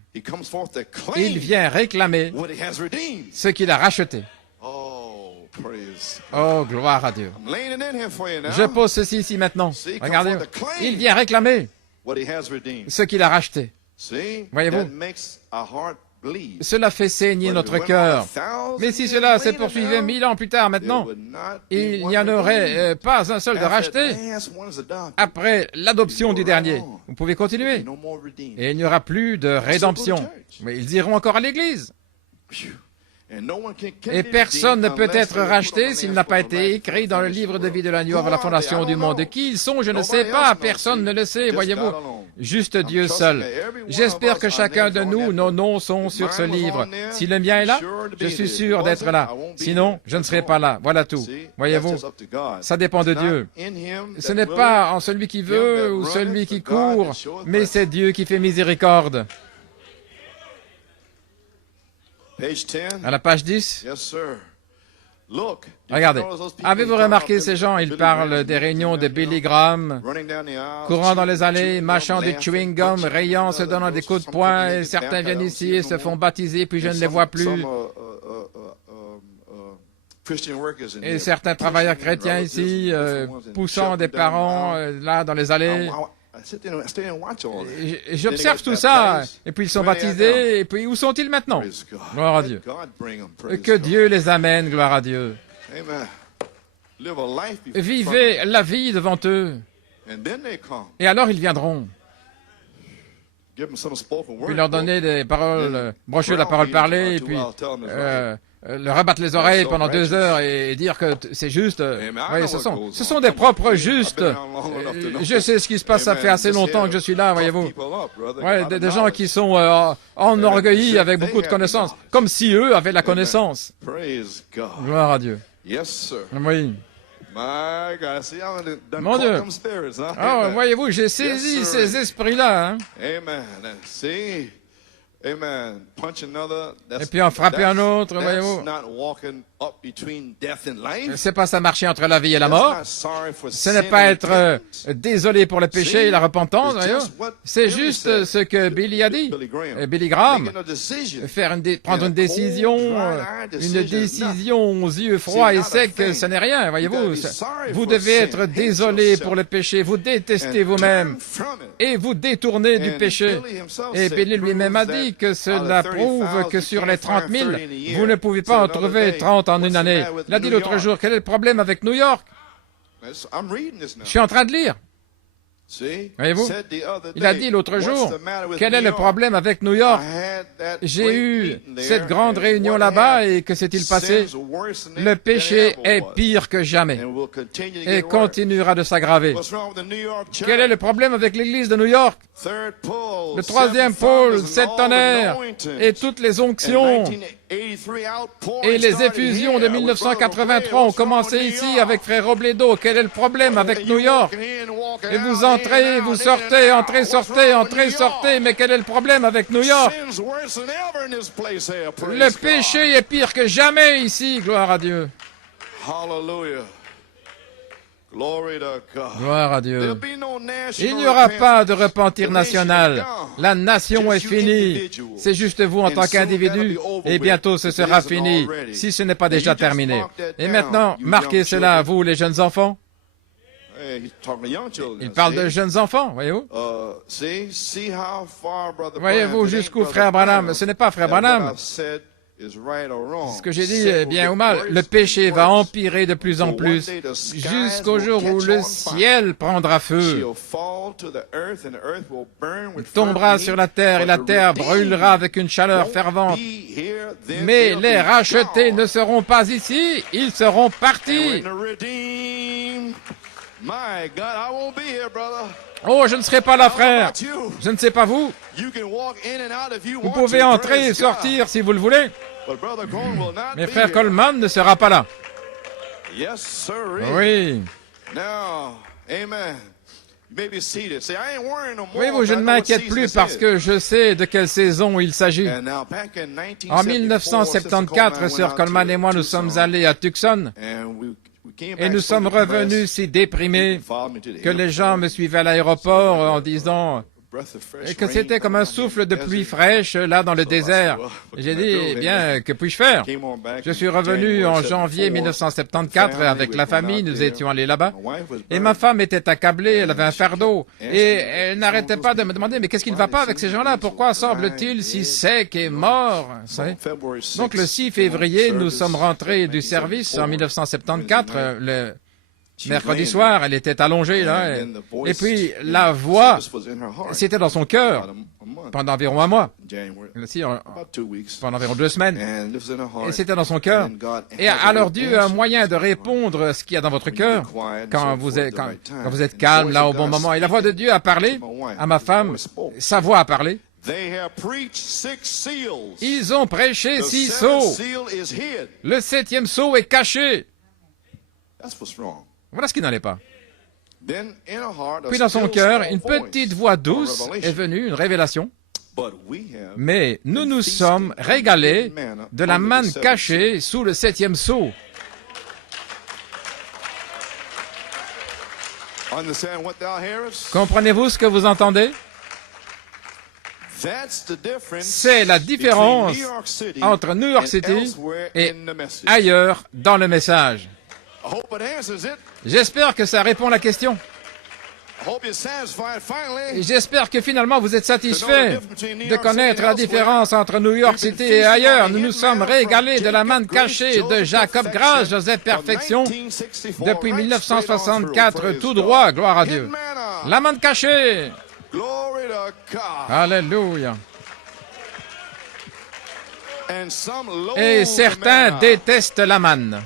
Il vient réclamer ce qu'il a racheté. Oh, gloire à Dieu. Je pose ceci ici maintenant. Regardez, il vient réclamer ce qu'il a racheté. Voyez-vous, cela fait saigner notre cœur. Mais si cela se poursuivait 1000 ans plus tard maintenant, il n'y en aurait pas un seul de racheté après l'adoption du dernier. Vous pouvez continuer. Et il n'y aura plus de rédemption. Mais ils iront encore à l'église. Et personne ne peut être racheté s'il n'a pas été écrit dans le livre de vie de l'agneau avant la fondation du monde. Et qui ils sont, je ne sais pas, personne ne le sait, voyez-vous. Juste Dieu seul. J'espère que chacun de nous, nos noms sont sur ce livre. Si le mien est là, je suis sûr d'être là. Sinon, je ne serai pas là. Voilà tout. Voyez-vous, ça dépend de Dieu. Ce n'est pas en celui qui veut ou celui qui court, mais c'est Dieu qui fait miséricorde. À la page 10. Regardez, avez-vous remarqué ces gens, ils parlent des réunions de Billy Graham, courant dans les allées, mâchant du chewing-gum, rayant, se donnant des coups de poing, et certains viennent ici et se font baptiser, puis je ne les vois plus. Et certains travailleurs chrétiens ici, poussant des parents là dans les allées. J'observe tout ça, et puis ils sont baptisés, et puis où sont-ils maintenant? Gloire à Dieu. Que Dieu les amène, gloire à Dieu. Vivez la vie devant eux, et alors ils viendront. Puis leur donner des paroles, brocher la parole parlée, et puis leur rabattre les oreilles pendant 2 heures et dire que c'est juste. Voyez, ce sont des propres justes. Je sais ce qui se passe, ça fait assez longtemps que je suis là, voyez-vous. Ouais, des gens qui sont enorgueillis avec beaucoup de connaissances, comme si eux avaient la connaissance. Gloire à Dieu. Oui. Mon Dieu. Oh, voyez-vous, j'ai saisi ces esprits-là. Hein? Amen. Punch another. Et puis en frapper un autre, voyez-vous. C'est pas ça marcher entre la vie et la mort. Ce n'est pas être désolé pour le péché et la repentance, voyez-vous. C'est juste ce que Billy a dit. Billy Graham. Prendre une décision aux yeux froids et secs, ce n'est rien, voyez-vous. Vous devez être désolé pour le péché, vous détestez vous-même et vous détournez du péché. Et Billy lui-même a dit que cela prouve que sur les 30 000, vous ne pouvez pas en trouver 30 en une année. Il a dit l'autre jour, quel est le problème avec New York? Je suis en train de lire. Voyez-vous, il a dit l'autre jour, quel est le problème avec New York? J'ai eu cette grande réunion là-bas et que s'est-il passé? Le péché est pire que jamais et continuera de s'aggraver. Quel est le problème avec l'église de New York? Le troisième pôle, 7 tonnerres et toutes les onctions et les effusions de 1983 ont commencé ici avec Frère Robledo. Quel est le problème avec New York? Et vous entrez, vous sortez, entrez, sortez, entrez, sortez. Mais quel est le problème avec New York? Le péché est pire que jamais ici, gloire à Dieu. Gloire à Dieu. Il n'y aura pas de repentir national. La nation est finie. C'est juste vous en tant qu'individu. Et bientôt ce sera fini, si ce n'est pas déjà terminé. Et maintenant, marquez cela, vous les jeunes enfants. Il parle de jeunes enfants, voyez-vous. Voyez-vous jusqu'où Frère Branham? Ce n'est pas Frère Branham. Ce que j'ai dit, bien ou mal, le péché va empirer de plus en plus jusqu'au jour où le ciel prendra feu. Il tombera sur la terre et la terre brûlera avec une chaleur fervente. Mais les rachetés ne seront pas ici, ils seront partis. Oh, je ne serai pas là, frère. Je ne sais pas vous. Vous pouvez entrer et sortir si vous le voulez. Mais frère Coleman ne sera pas là. Oui. Oui, je ne m'inquiète plus parce que je sais de quelle saison il s'agit. En 1974, Sir Coleman et moi, nous sommes allés à Tucson. Et nous sommes revenus si déprimés que les gens me suivaient à l'aéroport en disant que c'était comme un souffle de pluie fraîche là dans le désert. J'ai dit, eh bien, que puis-je faire? Je suis revenu en janvier 1974 avec la famille, nous étions allés là-bas. Et ma femme était accablée, elle avait un fardeau. Et elle n'arrêtait pas de me demander, mais qu'est-ce qui ne va pas avec ces gens-là? Pourquoi semble-t-il si sec et mort? Donc le 6 février, nous sommes rentrés du service en 1974, le mercredi soir, elle était allongée là, et puis la voix, c'était dans son cœur pendant environ un mois, pendant environ 2 semaines, et c'était dans son cœur. Et alors Dieu a un moyen de répondre à ce qu'il y a dans votre cœur quand vous êtes calme là au bon moment. Et la voix de Dieu a parlé à ma femme, sa voix a parlé. Ils ont prêché 6 sceaux. Le 7e sceau est caché. Voilà ce qui n'allait pas. Puis dans son cœur, une petite voix douce est venue, une révélation. Mais nous nous sommes régalés de la manne cachée sous le 7e sceau. Comprenez-vous ce que vous entendez? C'est la différence entre New York City et ailleurs dans le message. J'espère que ça répond à la question. Et j'espère que finalement vous êtes satisfait de connaître la différence entre New York City et ailleurs. Nous nous sommes régalés de la manne cachée de Jacob Grâce, Joseph Perfection, depuis 1964, tout droit, gloire à Dieu. La manne cachée. Alléluia. Et certains détestent la manne.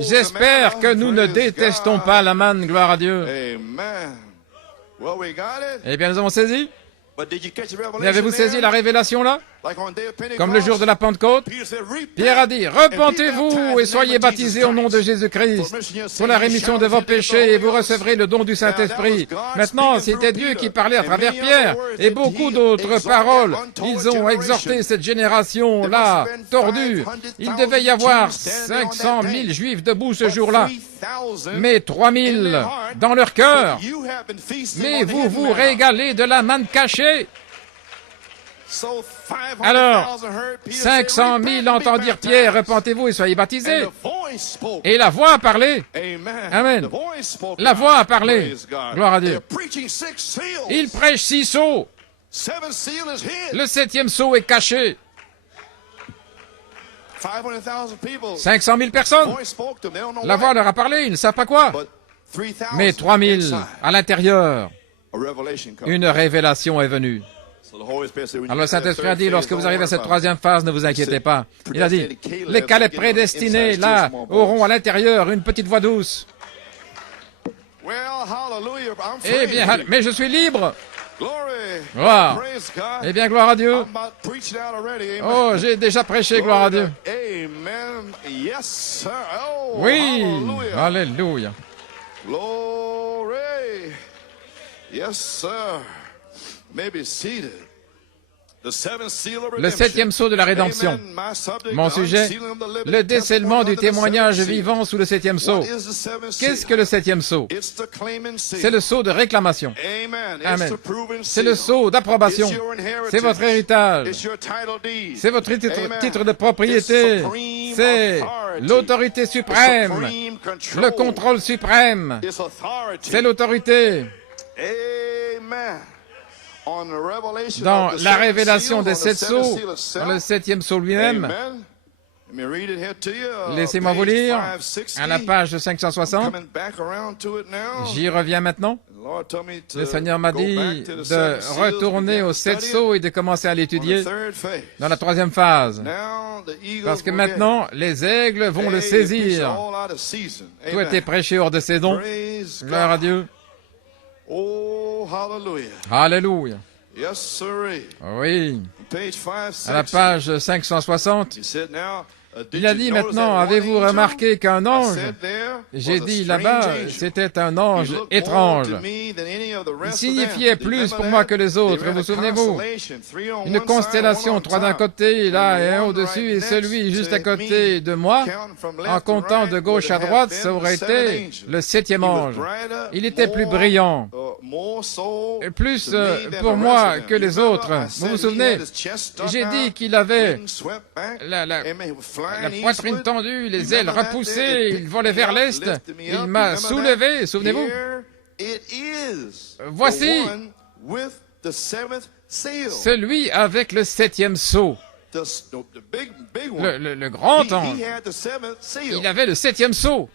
J'espère que nous ne détestons pas la manne, gloire à Dieu. Eh bien, nous avons saisi. Mais avez-vous saisi la révélation là? Comme le jour de la Pentecôte, Pierre a dit, repentez-vous et soyez baptisés au nom de Jésus-Christ pour la rémission de vos péchés et vous recevrez le don du Saint-Esprit. Maintenant, c'était Dieu qui parlait à travers Pierre et beaucoup d'autres paroles. Ils ont exhorté cette génération-là, tordue. Il devait y avoir 500 000 Juifs debout ce jour-là, mais 3 000 dans leur cœur. Mais vous vous régalez de la manne cachée. Alors, 500 000 entendirent Pierre, repentez-vous et soyez baptisés. Et la voix a parlé. Amen. La voix a parlé. Gloire à Dieu. Il prêche 6 sceaux. Le 7e sceau est caché. 500 000 personnes. La voix leur a parlé, ils ne savent pas quoi. Mais 3 000 à l'intérieur. Une révélation est venue. Alors le Saint-Esprit a dit, lorsque vous arrivez à cette 3e phase, ne vous inquiétez pas. Il a dit, les Caleb prédestinés, là, auront à l'intérieur une petite voix douce. Eh bien, mais je suis libre. Gloire. Eh bien, gloire à Dieu. Oh, j'ai déjà prêché, gloire à Dieu. Oui, alléluia. Le 7e sceau de la rédemption. Mon sujet, le décèlement du témoignage vivant sous le 7e sceau. Qu'est-ce que le 7e sceau? C'est le sceau de réclamation. Amen. C'est le sceau d'approbation. C'est votre héritage. C'est votre titre de propriété. C'est l'autorité suprême. Le contrôle suprême. C'est l'autorité. Dans la révélation des 7 sceaux, dans le 7e sceau lui-même, laissez-moi vous lire à la page 560. J'y reviens maintenant. Le Seigneur m'a dit de retourner aux 7 sceaux et de commencer à l'étudier dans la 3e phase. Parce que maintenant, les aigles vont le saisir. Tout était prêché hors de saison. Gloire à Dieu. Oh, hallelujah. Alléluia. Yes, sir. Oui. À la page 560, il a dit maintenant, avez-vous remarqué qu'un ange, j'ai dit là-bas, c'était un ange étrange. Il signifiait plus pour moi que les autres, vous souvenez-vous? Une constellation, 3 d'un côté, là et un au-dessus, et celui juste à côté de moi, en comptant de gauche à droite, ça aurait été le 7e ange. Il était plus brillant, plus pour moi que les autres. Vous vous souvenez? J'ai dit qu'il avait la poitrine tendue, les ailes repoussées, il volait vers l'est, il m'a soulevé, souvenez-vous? Voici celui avec le 7e sceau. Le grand ange, il avait le 7e sceau.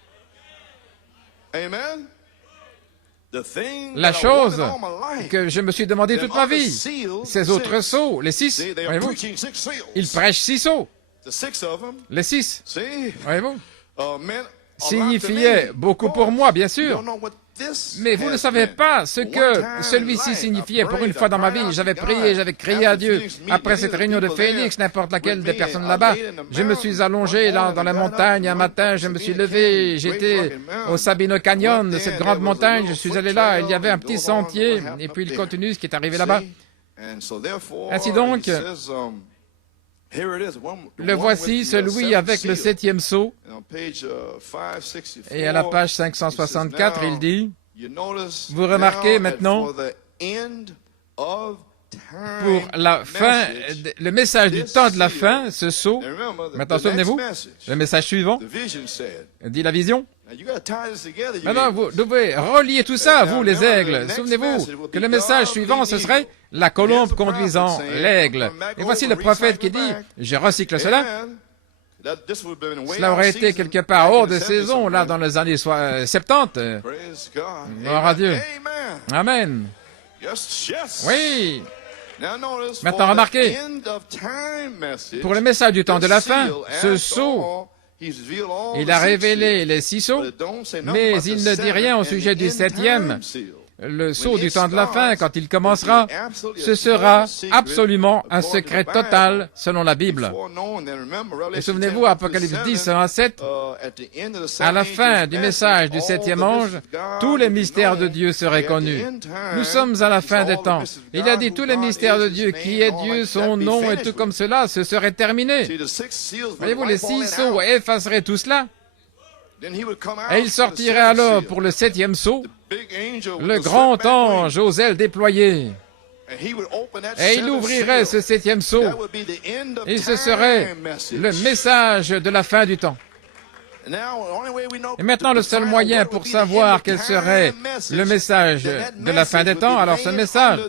La chose que je me suis demandé toute ma vie, ces autres sceaux, les 6, voyez-vous, ils prêchent 6 sceaux. Les 6, voyez-vous, signifiaient beaucoup pour moi, bien sûr. Mais vous ne savez pas ce que celui-ci signifiait. Pour une fois dans ma vie, j'avais prié, j'avais crié à Dieu. Après cette réunion de Phoenix, n'importe laquelle des personnes là-bas, je me suis allongé là dans la montagne. Un matin, je me suis levé, j'étais au Sabino Canyon, cette grande montagne. Je suis allé là, il y avait un petit sentier, et puis il continue ce qui est arrivé là-bas. Ainsi donc, le voici, celui avec le 7e sceau. Et à la page 564, il dit, vous remarquez maintenant, pour la fin, le message du temps de la fin, ce sceau, maintenant souvenez-vous, le message suivant, dit la vision. Maintenant, vous devez relier tout ça, vous les aigles. Souvenez-vous que le message suivant, ce serait la colombe conduisant l'aigle. Et voici le prophète qui dit, je recycle cela. Cela aurait été quelque part hors de saison, là, dans les années 70. Gloire à Dieu. Amen. Oui. Maintenant, remarquez, pour le message du temps de la fin, ce sceau, il a révélé les 6 sceaux, mais il ne dit rien au sujet du 7e. le sceau du temps de la fin, quand il commencera, ce sera absolument un secret total selon la Bible. Et souvenez-vous, Apocalypse 10, 1 à 7, à la fin du message du septième ange, tous les mystères de Dieu seraient connus. Nous sommes à la fin des temps. Il a dit tous les mystères de Dieu, qui est Dieu, son nom et tout comme cela, ce serait terminé. Voyez-vous, les 6 sceaux effaceraient tout cela. Et il sortirait alors pour le 7e sceau, le grand ange aux ailes déployées. Et il ouvrirait ce 7e sceau. Et ce serait le message de la fin du temps. Et maintenant, le seul moyen pour savoir quel serait le message de la fin des temps, alors ce message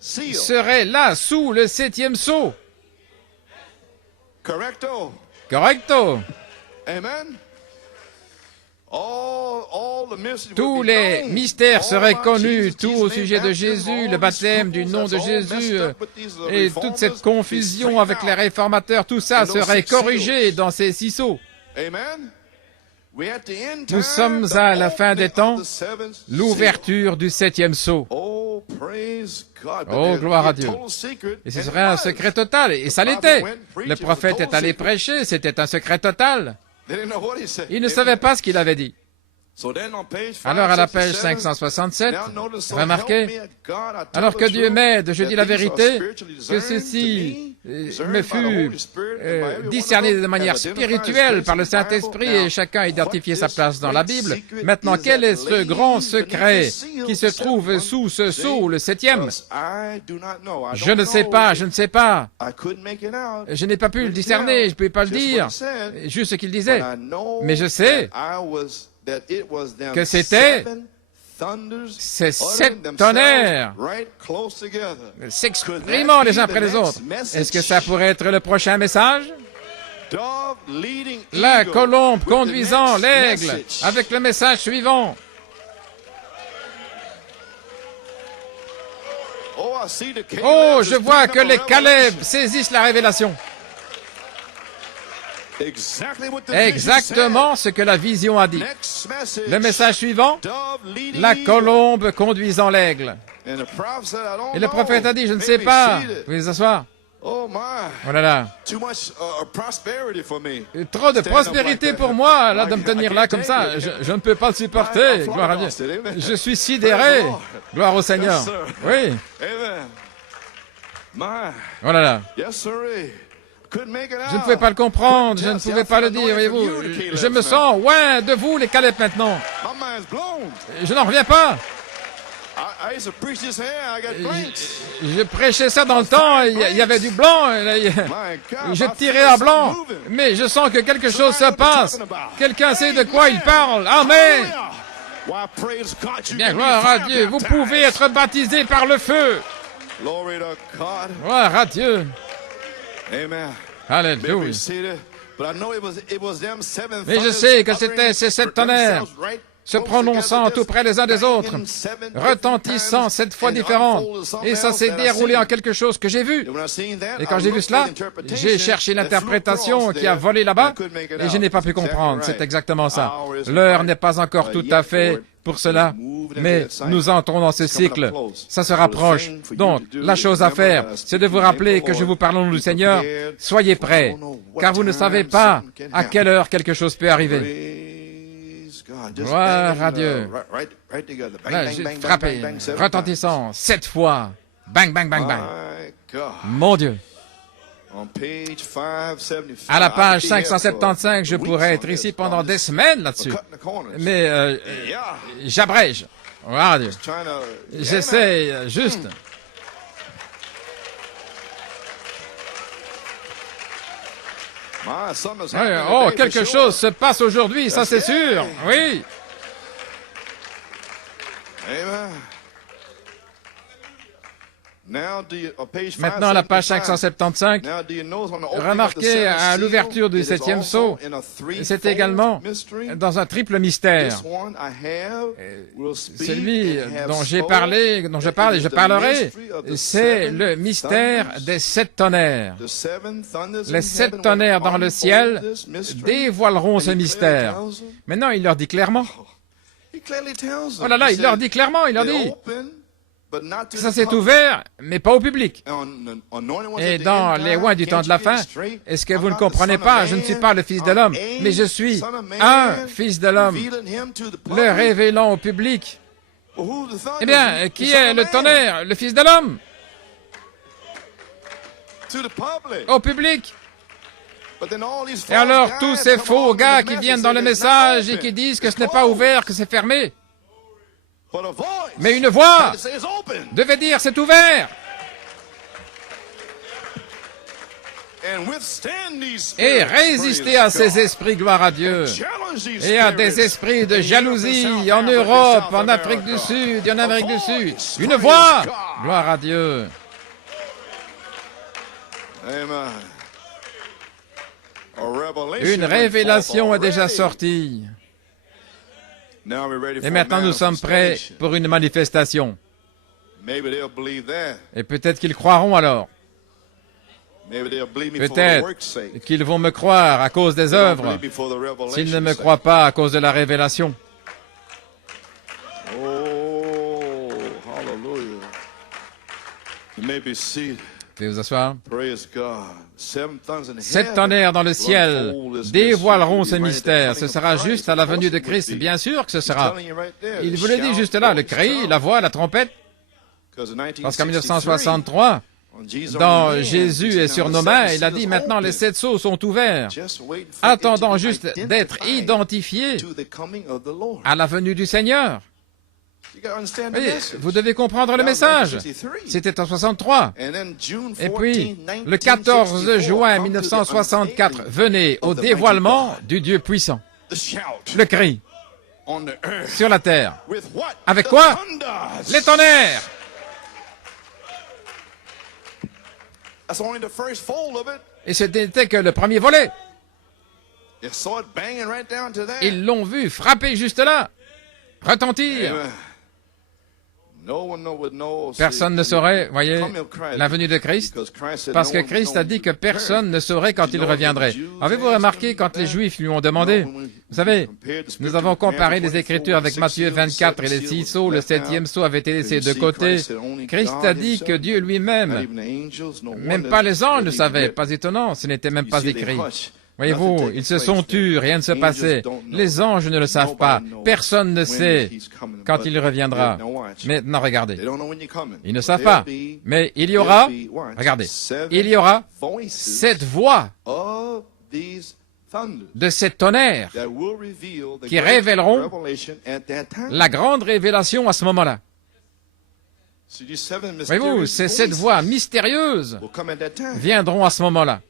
serait là, sous le 7e sceau. Correcto. Tous les mystères seraient connus, tout au sujet de Jésus, le baptême du nom de Jésus, et toute cette confusion avec les réformateurs, tout ça serait corrigé dans ces 6 sceaux. Nous sommes à la fin des temps, l'ouverture du 7e sceau. Oh, gloire à Dieu. Et ce serait un secret total, et ça l'était. Le prophète est allé prêcher, c'était un secret total. Il ne savait pas ce qu'il avait dit. Alors à la page 567, remarquez, alors que Dieu m'aide, je dis la vérité, que ceci me fut discerné de manière spirituelle par le Saint-Esprit et chacun a identifié sa place dans la Bible. Maintenant, quel est ce grand secret qui se trouve sous ce sceau, le 7e? Je ne sais pas, je ne sais pas. Je n'ai pas pu le discerner, je ne pouvais pas le dire, juste ce qu'il disait. Mais je sais que c'était ces 7 tonnerres s'exprimant les uns après les autres. Est-ce que ça pourrait être le prochain message? La colombe conduisant l'aigle avec le message suivant. Oh, je vois que les Caleb saisissent la révélation. Exactement ce que la vision a dit. Le message suivant, la colombe conduisant l'aigle. Et le prophète a dit, je ne sais pas. Vous pouvez asseoir. Oh là là. Trop de prospérité pour moi, là, de me tenir là comme ça. Je ne peux pas le supporter. Gloire à Dieu. Je suis sidéré. Gloire au Seigneur. Oui. Oh là là. Je ne pouvais pas le comprendre, je ne pouvais pas le dire, voyez-vous. Je me sens loin de vous, les Caleb, maintenant. Je n'en reviens pas. Je prêchais ça dans le temps, il y avait du blanc, je tirais à blanc, mais je sens que quelque chose se passe. Quelqu'un sait de quoi il parle. Amen. Bien, gloire à Dieu. Vous pouvez être baptisé par le feu. Gloire à Dieu. Alléluia. Mais je sais que c'était ces 7 tonnerres se prononçant tout près les uns des autres, retentissant 7 fois différentes. Et ça s'est déroulé en quelque chose que j'ai vu. Et quand j'ai vu cela, j'ai cherché l'interprétation qui a volé là-bas et je n'ai pas pu comprendre. C'est exactement ça. L'heure n'est pas encore tout à fait pour cela, mais nous entrons dans ce cycle. Ça se rapproche. Donc, la chose à faire, c'est de vous rappeler que je vous parle au nom du Seigneur. Soyez prêts, car vous ne savez pas à quelle heure quelque chose peut arriver. Gloire à Dieu. Là, j'ai frappé, retentissant, 7 fois. Bang, bang, bang, bang. Mon Dieu. À la page 575, je pourrais être ici pendant des semaines là-dessus. Mais j'abrège. Gloire à Dieu. J'essaie juste. Oh, quelque chose se passe aujourd'hui, ça c'est sûr. Oui. Maintenant, à la page 575, remarquez à l'ouverture du 7e sceau, c'est également dans un triple mystère. Celui dont j'ai parlé, dont je parle et je parlerai, c'est le mystère des 7 tonnerres. Les 7 tonnerres dans le ciel dévoileront ce mystère. Maintenant, il leur dit clairement, Oh là là, il leur dit clairement, il leur dit, ça s'est ouvert, mais pas au public. Et dans les oins du temps de la fin, est-ce que vous ne comprenez pas? Je ne suis pas le Fils de l'homme, mais je suis un Fils de l'homme, le révélant au public. Eh bien, qui est le tonnerre? Le Fils de l'homme? Au public. Et alors, tous ces faux gars qui viennent dans le message et qui disent que ce n'est pas ouvert, que c'est fermé. Mais une voix devait dire c'est ouvert. Et résister à ces esprits, gloire à Dieu, et à des esprits de jalousie en Europe, en Afrique du Sud et en Amérique du Sud. Une voix, gloire à Dieu. Une révélation est déjà sortie. Et maintenant, nous sommes prêts pour une manifestation. Et peut-être qu'ils croiront alors. Peut-être qu'ils vont me croire à cause des œuvres, s'ils ne me croient pas à cause de la révélation. Oh, hallelujah. You may be seated. Veuillez vous asseoir. 7 tonnerres dans le ciel dévoileront ce mystère. Ce sera juste à la venue de Christ. Bien sûr que ce sera. Il vous le dit juste là, le cri, la voix, la trompette. Parce qu'en 1963, dans Jésus est sur nos mains, il a dit maintenant les 7 sceaux sont ouverts, attendant juste d'être identifiés à la venue du Seigneur. Oui, vous devez comprendre le message. C'était en 63. Et puis, le 14 juin 1964, venez au dévoilement du Dieu puissant. Le cri sur la terre. Avec quoi? Les tonnerres. Et ce n'était que le premier volet. Ils l'ont vu frapper juste là, retentir. Personne ne saurait, voyez, la venue de Christ, parce que Christ a dit que personne ne saurait quand il reviendrait. Avez-vous remarqué quand les Juifs lui ont demandé, vous savez, nous avons comparé les Écritures avec Matthieu 24 et les 6 sceaux, le 7e sceau avait été laissé de côté. Christ a dit que Dieu lui-même, même pas les anges ne savaient, pas étonnant, ce n'était même pas écrit. Voyez-vous, ils se sont tus, rien ne se passait. Les anges ne le savent pas. Personne ne sait quand il reviendra. Maintenant, regardez. Ils ne savent pas. Mais il y aura, regardez, il y aura 7 voix de ces tonnerres qui révéleront la grande révélation à ce moment-là. Voyez-vous, ces 7 voix mystérieuses viendront à ce moment-là.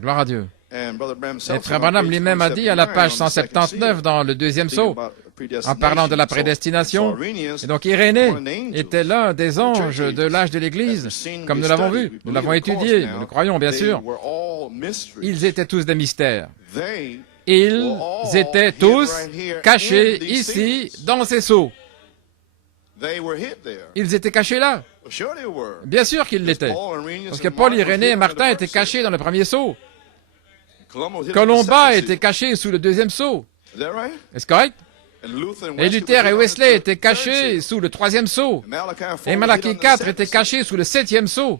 Gloire à Dieu. Et Frère Branham lui-même a dit à la page 179 dans le 2e sceau, en parlant de la prédestination, et donc Irénée était l'un des anges de l'âge de l'Église, comme nous l'avons vu, nous l'avons étudié, nous le croyons bien sûr. Ils étaient tous des mystères. Ils étaient tous cachés ici, dans ces sceaux. Ils étaient cachés là. Bien sûr qu'ils l'étaient. Parce que Paul, Irénée et Martin étaient cachés dans le premier sceau. Colomba était caché sous le 2e sceau. Est-ce correct? Et Luther et Wesley étaient cachés sous le 3e sceau. Et Malachie 4 était caché sous le 7e sceau.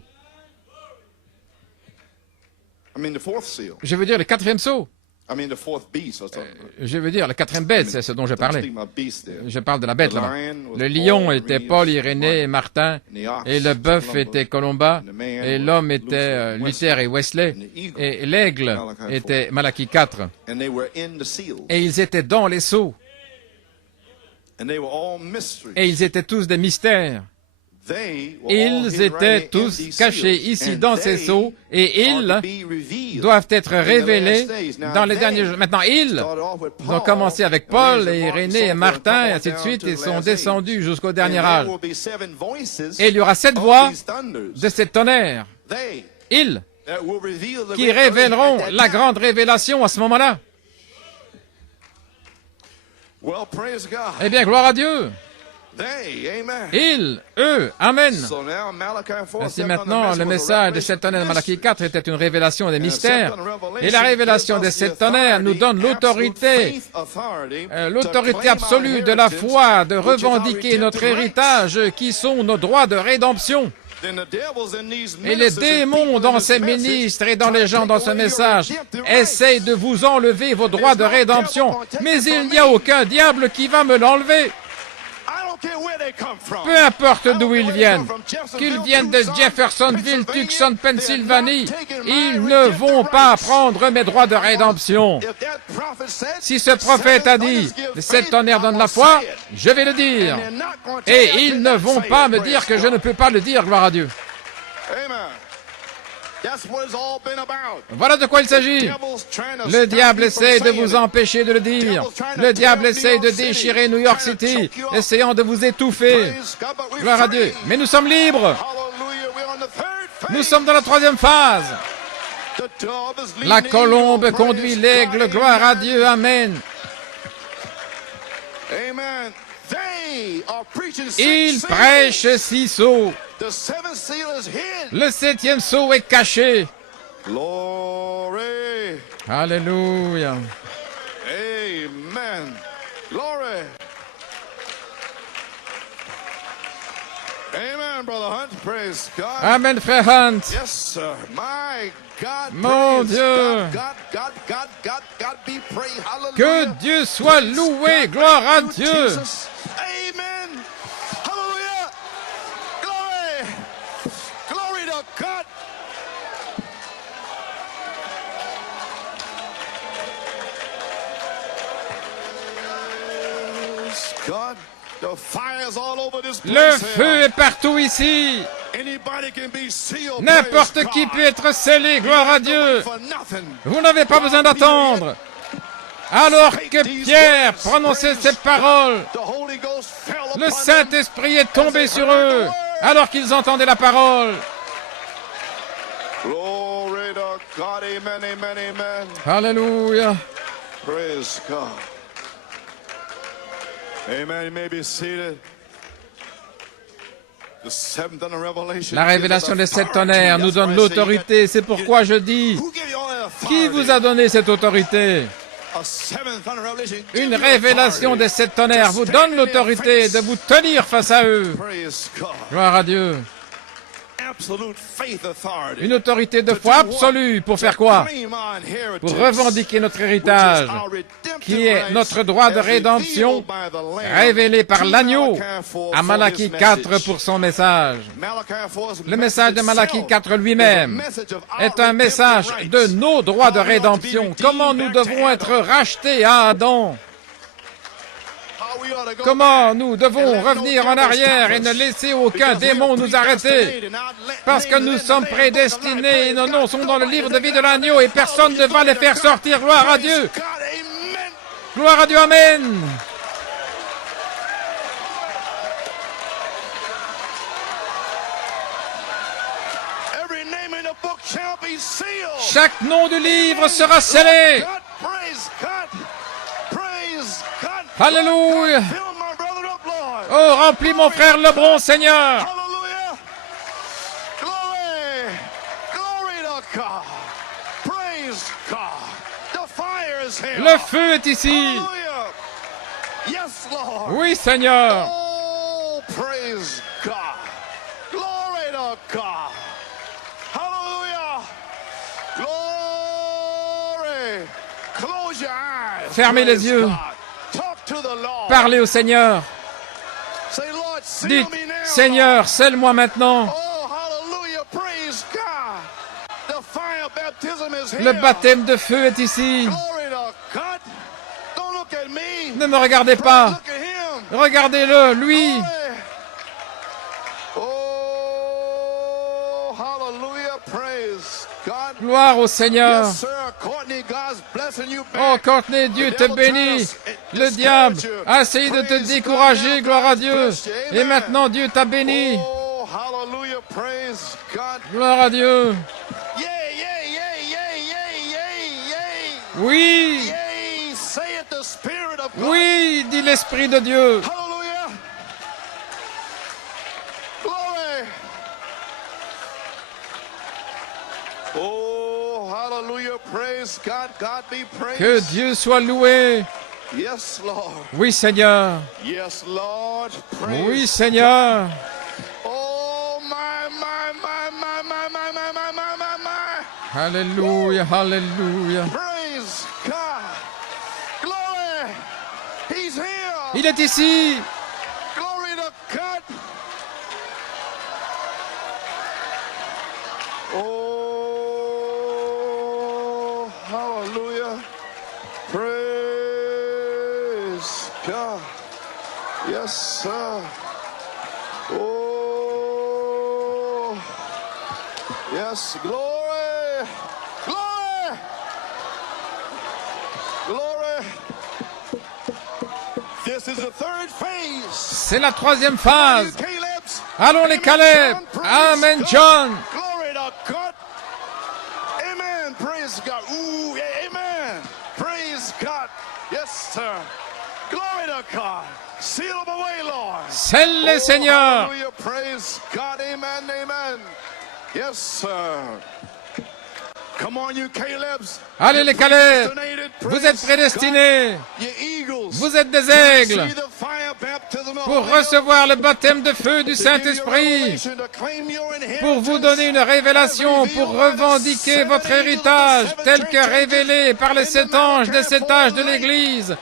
Je veux dire le 4e sceau. Je veux dire, la 4e bête, c'est ce dont je parlais. Je parle de la bête là-bas. Le lion était Paul, Irénée et Martin, et le bœuf était Colomba, et l'homme était Luther et Wesley, et l'aigle était Malachie 4. Et ils étaient dans les sceaux. Et ils étaient tous des mystères. Ils étaient tous cachés ici dans ces sceaux et ils doivent être révélés dans les derniers jours. Maintenant, ils ont commencé avec Paul et Irénée et Martin et ainsi de suite et sont descendus jusqu'au dernier âge. Et il y aura 7 voix de ces tonnerres. Ils qui révéleront la grande révélation à ce moment-là. Eh bien, gloire à Dieu. Ils, eux, amen. Ainsi maintenant, le message des 7 tonnerres de Malachie 4 était une révélation des mystères. Et la révélation des 7 tonnerres nous donne l'autorité absolue de la foi, de revendiquer notre héritage qui sont nos droits de rédemption. Et les démons dans ces ministres et dans les gens dans ce message essayent de vous enlever vos droits de rédemption. Mais il n'y a aucun diable qui va me l'enlever. Peu importe d'où ils viennent, qu'ils viennent de Jeffersonville, Tucson, Pennsylvanie, ils ne vont pas prendre mes droits de rédemption. Si ce prophète a dit, les 7 tonnerres donnent la foi, je vais le dire. Et ils ne vont pas me dire que je ne peux pas le dire, gloire à Dieu. Voilà de quoi il s'agit. Le diable essaie de vous empêcher de le dire. Le diable essaie de déchirer New York City, essayant de vous étouffer. Gloire à Dieu. Mais nous sommes libres. Nous sommes dans la 3e phase. La colombe conduit l'aigle. Gloire à Dieu. Amen. Ils prêchent 6 sceaux. Le 7e sceau est caché. Alléluia. Amen. Glory. Amen, Brother Hunt. Praise God. Amen, frère Hunt. Yes, sir. My God. Mon Dieu. God be praised. Hallelujah. Que Dieu soit loué. Gloire à Dieu. Amen. Hallelujah. Glory. Glory to God. God. The fire's all over this place. Le feu est partout ici. N'importe qui peut être scellé, gloire à Dieu. Vous n'avez pas besoin d'attendre. Alors que Pierre prononçait ces paroles, le Saint-Esprit est tombé sur eux, alors qu'ils entendaient la parole. Glory to God. Amen, amen, amen. Alléluia. Praise God. Amen. You may be seated. The seventh and the revelation. La révélation des 7 tonnerres nous donne l'autorité. C'est pourquoi je dis, qui vous a donné cette autorité? Une révélation des 7 tonnerres vous donne l'autorité de vous tenir face à eux. Gloire à Dieu. Une autorité de foi absolue pour faire quoi? Pour revendiquer notre héritage, qui est notre droit de rédemption, révélé par l'agneau à Malachie 4 pour son message. Le message de Malachie 4 lui-même est un message de nos droits de rédemption. Comment nous devons être rachetés à Adam. Comment nous devons revenir en arrière et ne laisser aucun démon nous arrêter. Parce que nous sommes prédestinés et nos noms sont dans le livre de vie de l'agneau et personne ne va les faire sortir. Gloire à Dieu. Gloire à Dieu. Amen. Chaque nom du livre sera scellé. Alléluia. Oh, remplis mon frère Lebron, Seigneur. Le feu est ici. Oui, Seigneur. Fermez les yeux. Parlez au Seigneur. Dites, Seigneur, scelle-moi maintenant. Le baptême de feu est ici. Ne me regardez pas. Regardez-le, lui. Gloire au Seigneur. Oh, Courtney, Dieu te bénit. Le diable a essayé de te décourager, gloire à Dieu. Et maintenant, Dieu t'a béni. Gloire à Dieu. Oui. Oui, dit l'Esprit de Dieu. Que Dieu soit loué. Oui, Seigneur. Oui, Seigneur. Alléluia, alléluia. Il est ici. Oh, hallelujah. Praise God. Yes, sir. Oh, yes, glory. Glory. Glory. This is the third phase. C'est la troisième phase. Allons les Caleb. Amen, John. Glory to God. Amen. Praise God. Ooh, amen. Praise God. Yes, sir. Glory to God. Seal them away, Lord. Scelle-les, Seigneur. Hallelujah. Praise God. Amen. Amen. Yes, sir. Come on, you Calebs. Allez les Caleb. Vous êtes prédestinés. Vous êtes des aigles pour recevoir le baptême de feu du Saint-Esprit, pour vous donner une révélation, pour revendiquer votre héritage tel que révélé par les 7 anges des 7 âges de l'Église,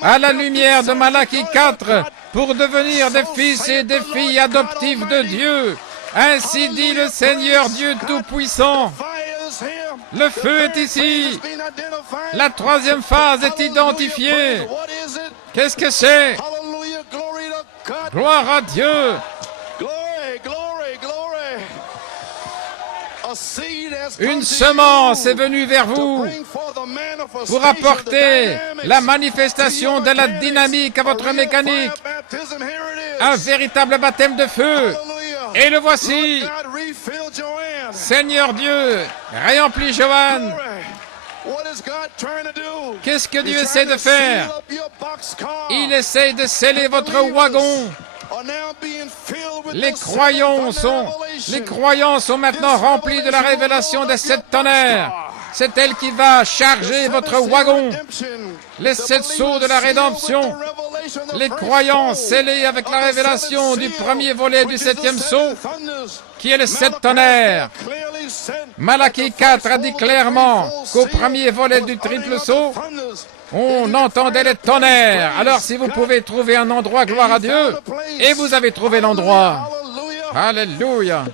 à la lumière de Malachie 4, pour devenir des fils et des filles adoptifs de Dieu. Ainsi dit le Seigneur Dieu Tout-Puissant. Le feu est ici. La troisième phase est identifiée. Qu'est-ce que c'est? Gloire à Dieu. Une semence est venue vers vous pour apporter la manifestation de la dynamique à votre mécanique. Un véritable baptême de feu. Et le voici. Seigneur Dieu, réemplis Joanne. Qu'est-ce que Dieu essaie de faire? Il essaie de sceller votre wagon. Les croyants sont maintenant remplis de la révélation des 7 tonnerres. C'est elle qui va charger votre wagon. Les 7 sceaux de la rédemption. Les croyants scellés avec la révélation du premier volet du 7e sceau, qui est le 7 tonnerres. Malachie 4 a dit clairement qu'au premier volet du triple sceau, on entendait les tonnerres. Alors si vous pouvez trouver un endroit, gloire à Dieu, et vous avez trouvé l'endroit. Alléluia.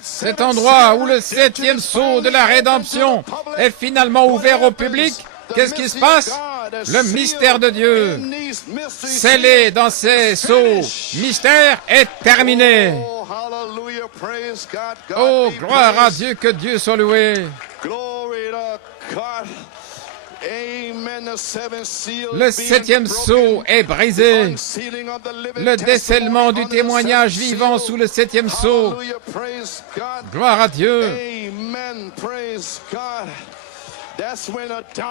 Cet endroit où le 7e sceau de la rédemption est finalement ouvert au public, qu'est-ce qui se passe? Le mystère de Dieu, scellé dans ces sceaux, mystère est terminé. Oh, gloire à Dieu, que Dieu soit loué. Le 7e sceau est brisé. Le décellement du témoignage vivant sous le 7e sceau. Gloire à Dieu.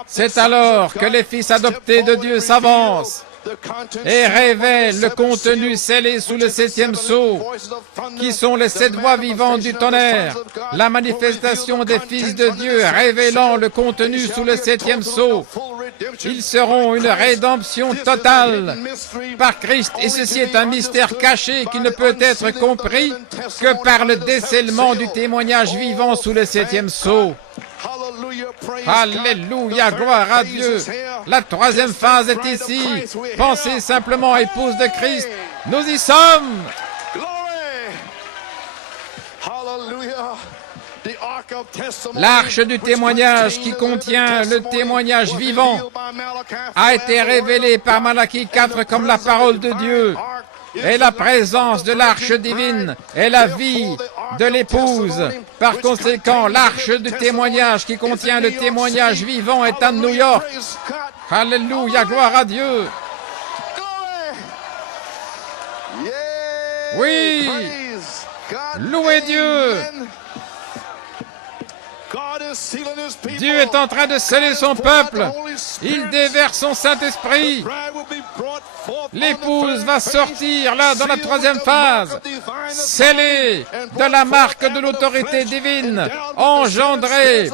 C'est alors que les fils adoptés de Dieu s'avancent et révèlent le contenu scellé sous le 7e sceau, qui sont les 7 voix vivantes du tonnerre, la manifestation des fils de Dieu révélant le contenu sous le 7e sceau. Ils seront une rédemption totale par Christ, et ceci est un mystère caché qui ne peut être compris que par le décellement du témoignage vivant sous le 7e sceau. Alléluia, gloire à Dieu. La troisième phase est ici. Pensez simplement, épouse de Christ. Nous y sommes. L'arche du témoignage qui contient le témoignage vivant a été révélée par Malachie 4 comme la parole de Dieu. Et la présence de l'arche divine est la vie de l'épouse. Par conséquent, l'arche du témoignage qui contient le témoignage vivant est à New York. Alléluia, gloire à Dieu. Oui, louez Dieu. Dieu est en train de sceller son peuple. Il déverse son Saint-Esprit. L'épouse va sortir là dans la troisième phase, scellée de la marque de l'autorité divine, engendrée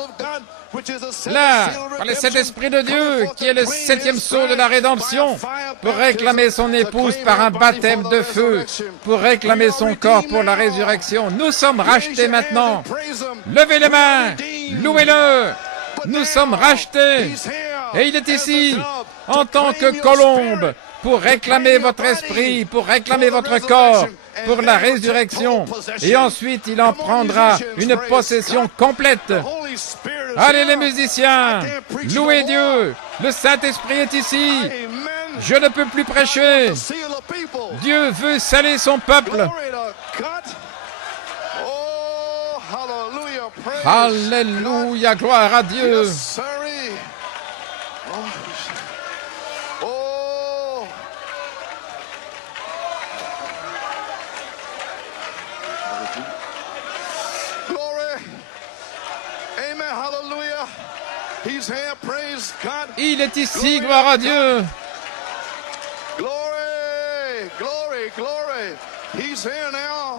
là par le Saint-Esprit de Dieu, qui est le septième sceau de la rédemption, pour réclamer son épouse par un baptême de feu, pour réclamer son corps pour la résurrection. Nous sommes rachetés maintenant. Levez les mains, louez-le. Nous sommes rachetés. Et il est ici, en tant que colombe, pour réclamer votre esprit, pour réclamer votre corps, pour la résurrection. Et ensuite, il en prendra une possession complète. Allez les musiciens, louez Dieu. Le Saint-Esprit est ici. Je ne peux plus prêcher. Dieu veut sceller son peuple. Alléluia, gloire à Dieu. Il est ici, gloire à Dieu.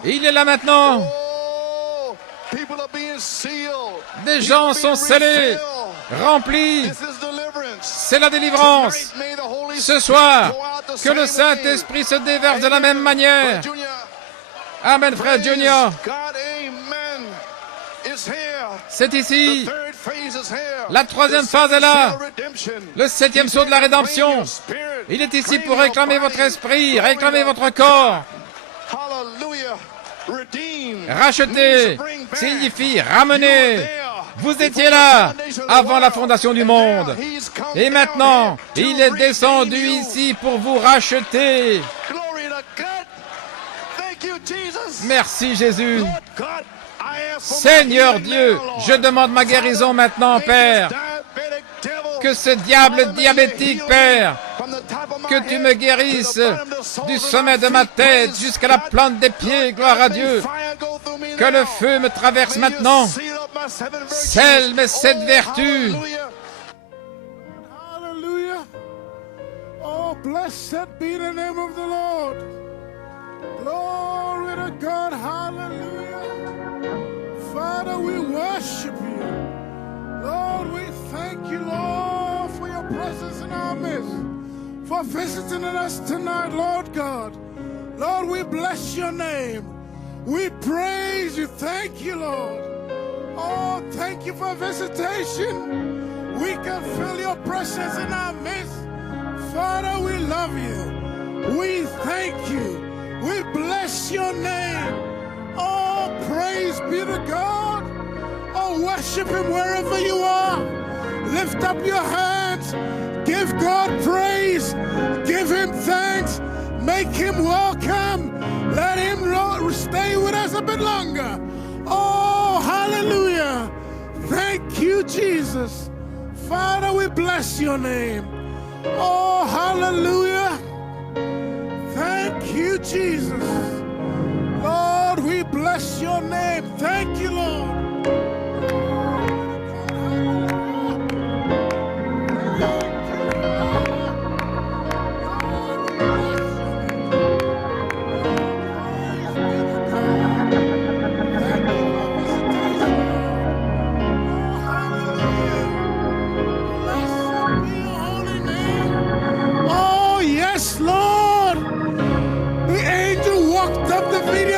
Il est là maintenant. Des gens sont scellés, remplis. C'est la délivrance. Ce soir, que le Saint-Esprit se déverse de la même manière. Amen, frère Junior. C'est ici. La troisième phase est là. Le septième sceau de la rédemption. Il est ici pour réclamer votre esprit, réclamer votre corps. Racheter signifie ramener. Vous étiez là avant la fondation du monde. Et maintenant, il est descendu ici pour vous racheter. Merci Jésus. Seigneur Dieu, je demande ma guérison maintenant, Père. Que ce diable diabétique, Père, que tu me guérisses du sommet de ma tête jusqu'à la plante des pieds, gloire à Dieu. Que le feu me traverse maintenant. Scelle mes sept vertus. Hallelujah. Oh, blessed be the name of the Lord. Glory to God. Hallelujah. Father, we worship you. Lord, we thank you, Lord, for your presence in our midst, for visiting us tonight, Lord God. Lord, we bless your name. We praise you. Thank you, Lord. Oh, thank you for visitation. We can feel your presence in our midst. Father, we love you. We thank you. We bless your name. Oh, praise be to God. Oh, worship him wherever you are. Lift up your hands. Give God praise. Give him thanks. Make him welcome. Let him stay with us a bit longer. Oh, hallelujah. Thank you, Jesus. Father, we bless your name. Oh, hallelujah. Thank you, Jesus. Lord, we bless your name. Thank you, Lord.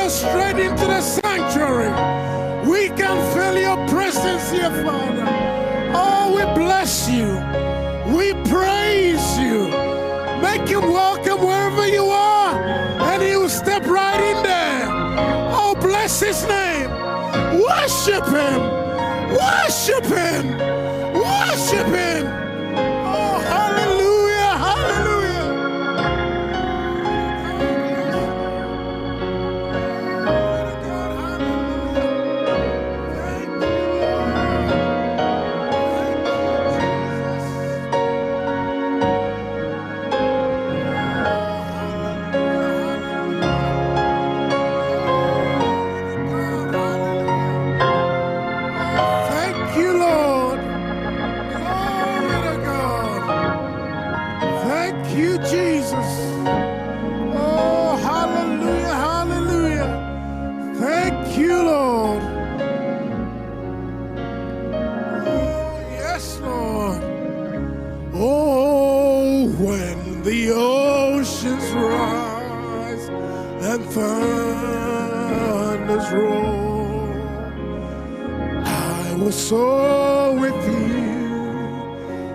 Straight into the sanctuary. We can feel your presence here, Father. Oh, we bless you. We praise you. Make him welcome wherever you are, and he will step right in there. Oh, bless his name. Worship him. Worship him. Worship him. Oh, hallelujah. Hallelujah. Thank you, Jesus. When the oceans rise and thunders roar, I will soar with you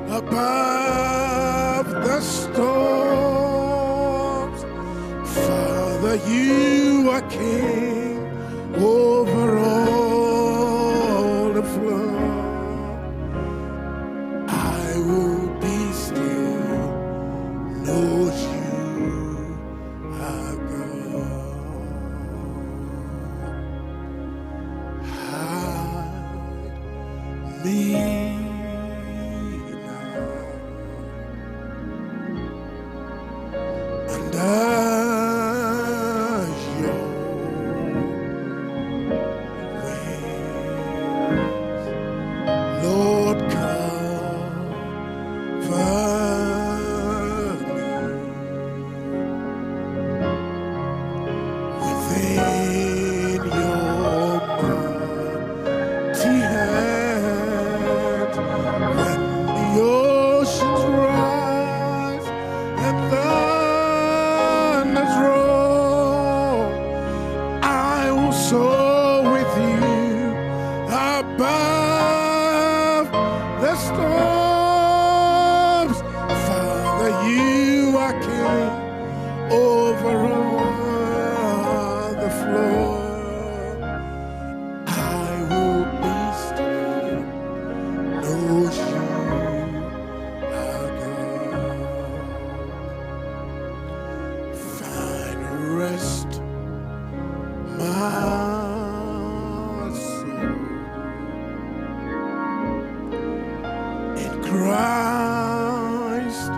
above the storms. Father, you are King over all the flood. I will be still, know you are God. Hide me now under your wings, Lord, cover me within your mighty hand. When the oceans rise and thunders roar, I will soar with you above the storms. Father, you are King over all the flood. I will be still, know you are God. Find rest, my soul, in Christ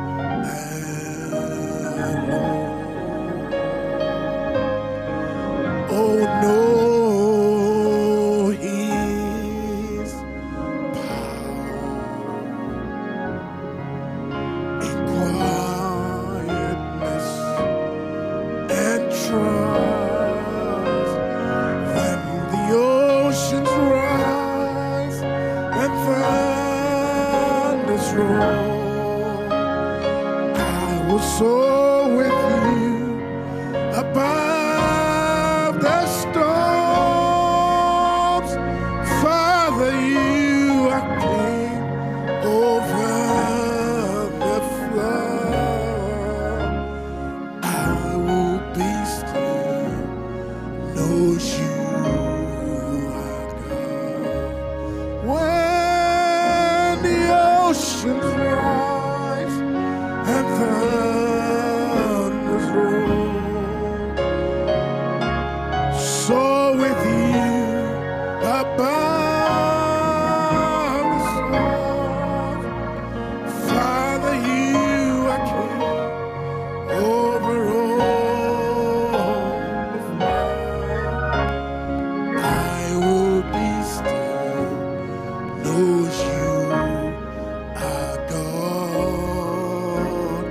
alone. Oh, know His power in quietness and trust. When the oceans rise and thunders roar, I will soar with you above the storms. Father, you are King over the flood. I will be still, know you are God. When the oceans rise and thunders roar, soar with you above the storm. Father, you are King over all the flood. I will be still, know you are God.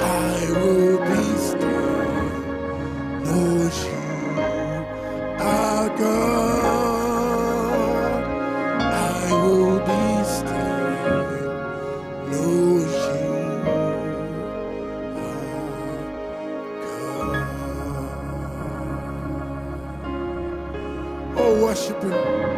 I will be still, know you are God. I will be still, know you are God. Oh, worship Him.